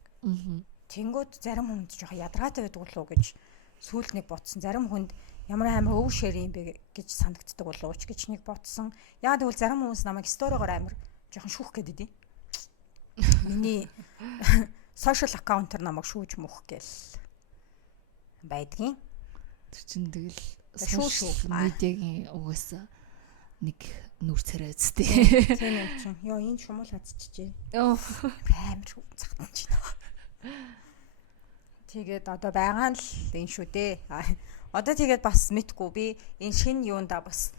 Тэнгүүд зарим хүнд жоохон ядраатай байдаг болов уу гэж сүүлд нэг ботсон. Зарим хүнд ямар амар өв шэр юм бэ гэж санагддаг болов уу гэж нэг ботсон. Яа тэгвэл зарим хүмүүс намайг сторигоор амар жоохон шүүх гэдэг юм. Миний social account-аар намайг шүүж мөх гэл байдгийн. Тэр чинь тэгэл social медиагийн угаас нэг нүр царай үсттэй. Тийм юм чинь. Йоо энэ шумуул хазчихжээ. Амар цагтанч байна. Тэгээд одоо байгаа нь л энэ шүү дээ. Одоо тэгээд бас мэдгүй би энэ шинэ юунда бас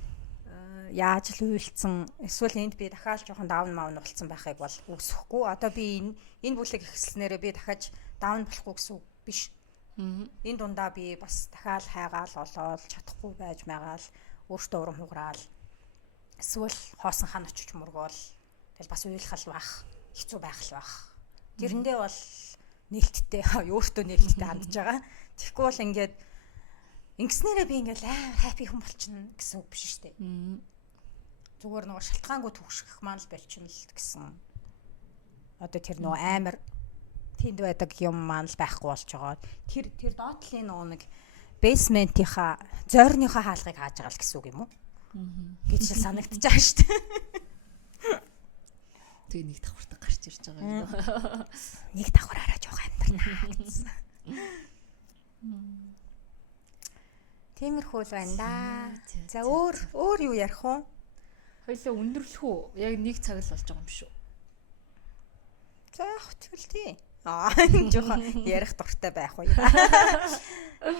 яаж л үйлцэн эсвэл энд би дахиад жоохон даун маун болсон байхыг бол үсэхгүй. Одоо би энэ бүлэг ихсэлснээрээ би дахиж даун болохгүй гэсэн үг биш. Энэ дундаа би бас дахиад хайгаал олоод чадахгүй байж магаал өөртөө урам хугараал эсвэл хоосон хан очиж мөргөөл тэгэл бас уйлхал байх хэцүү байх л байх. Тэрэндээ бол нээлттэй өөртөө нээлттэй хандж байгаа. Тэгэхгүй бол ингээд ингэснээрээ би ингээд амар хаппи хүн болчихно гэсэн үг биш шүү дээ. Зүгээр нөгөө шалтгаангүй төгсгөх маань л болчихно л гэсэн. Одоо тэр нөгөө амар тэнд байдаг юм маань л байхгүй болж байгаа. Тэр доотлын нөгөө нэг basement-ийнхаа зойрныхаа хаалгыг хааж байгаа л гэсэн үг юм уу? Гэж л санагдаж байгаа шүү дээ. Тэгээ нэг давхартаа гарч ирж байгаа юм. Нэг давхраараа жоох амьдрнаа гэсэн. Тиймэрхүү л байна да. За өөр юу ярих вэ? Хоёлоо өндөрлөх үү? Яг нэг цаг л болж байгаа юм шүү. За яг тэгвэл тий. Жохон ярих дуртай байх уу.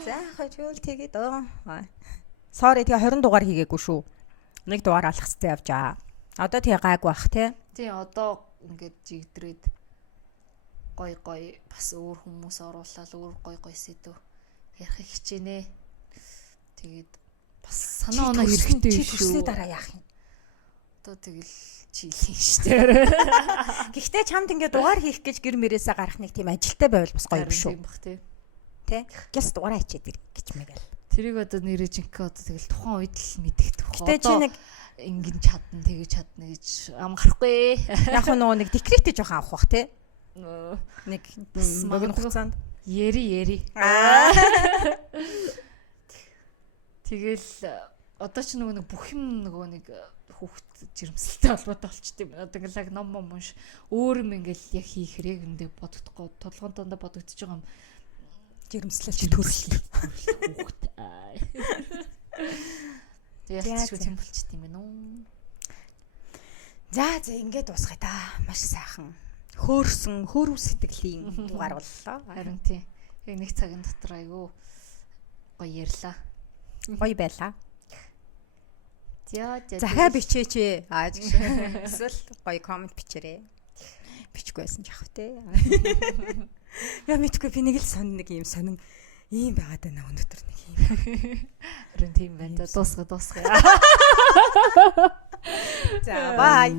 За хойчвол тэгээд sorry тэгээ 20 дугаар хийгээгүй шүү. Нэг дугаар алах хэрэгтэй явж байгаа. Одоо тэгээ гайг байх тий. Тий одоо ингээд жигдрээд гой бас өөр хүмүүс оруулаад өөр гой сэдв ярих хичээнэ. Тэгээд бас санаа оноо хэрэгтэй шүү. Төсний дараа яах юм? Одоо тэгэл чийлэн штэ. Гэхдээ чамд ингээд дугаар хийх гэж гэр мөрөөсөө гарах нэг тийм ажилтай байвал бас гоё биш үү? Тэ? Гэс дугаараа хичээд гэж мэгэл. Тэрийг одоо нэрээ жинхэнэ одоо тэгэл тухайн үед л мэдэгдэх хоо. Гэтэ чи нэг ингэн чадна тэгэж чадна гэж ам гарахгүй. Яг нөгөө нэг декреттэй жоохон авах бах тий. Нэг богино хугацаанд яри. Тэгэл одоо ч нэг бүх юм нэг хүүхд жирэмсэлтэй холбоотой болчтой юм. Одоо ингээл ном унш өөр юм ингээл яг хийх хэрэг эндээ бодогдохгүй толгойн дондоо бодогдож байгаа юм. Жирэмслэлч төрөл хүүхд. Тэгээд ч юм болчт юм байна уу. За ингээд дуусгая та. Маш сайхан хөөрөв сэтгэлийн дугаар боллоо. Харин тий. Яг нэг цагийн дотор айгүй гоё ярьлаа. Гоё байлаа. Захаа бичээч ээ. Эсвэл гоё комент бичээрэй. Бичихгүй байсан ч ах вэ. Яа мэдгүй би нэг л нэг юм сонин ийм байгаад байна өнөөдөр нэг юм. Харин тийм байна. Дуусгая. За бай.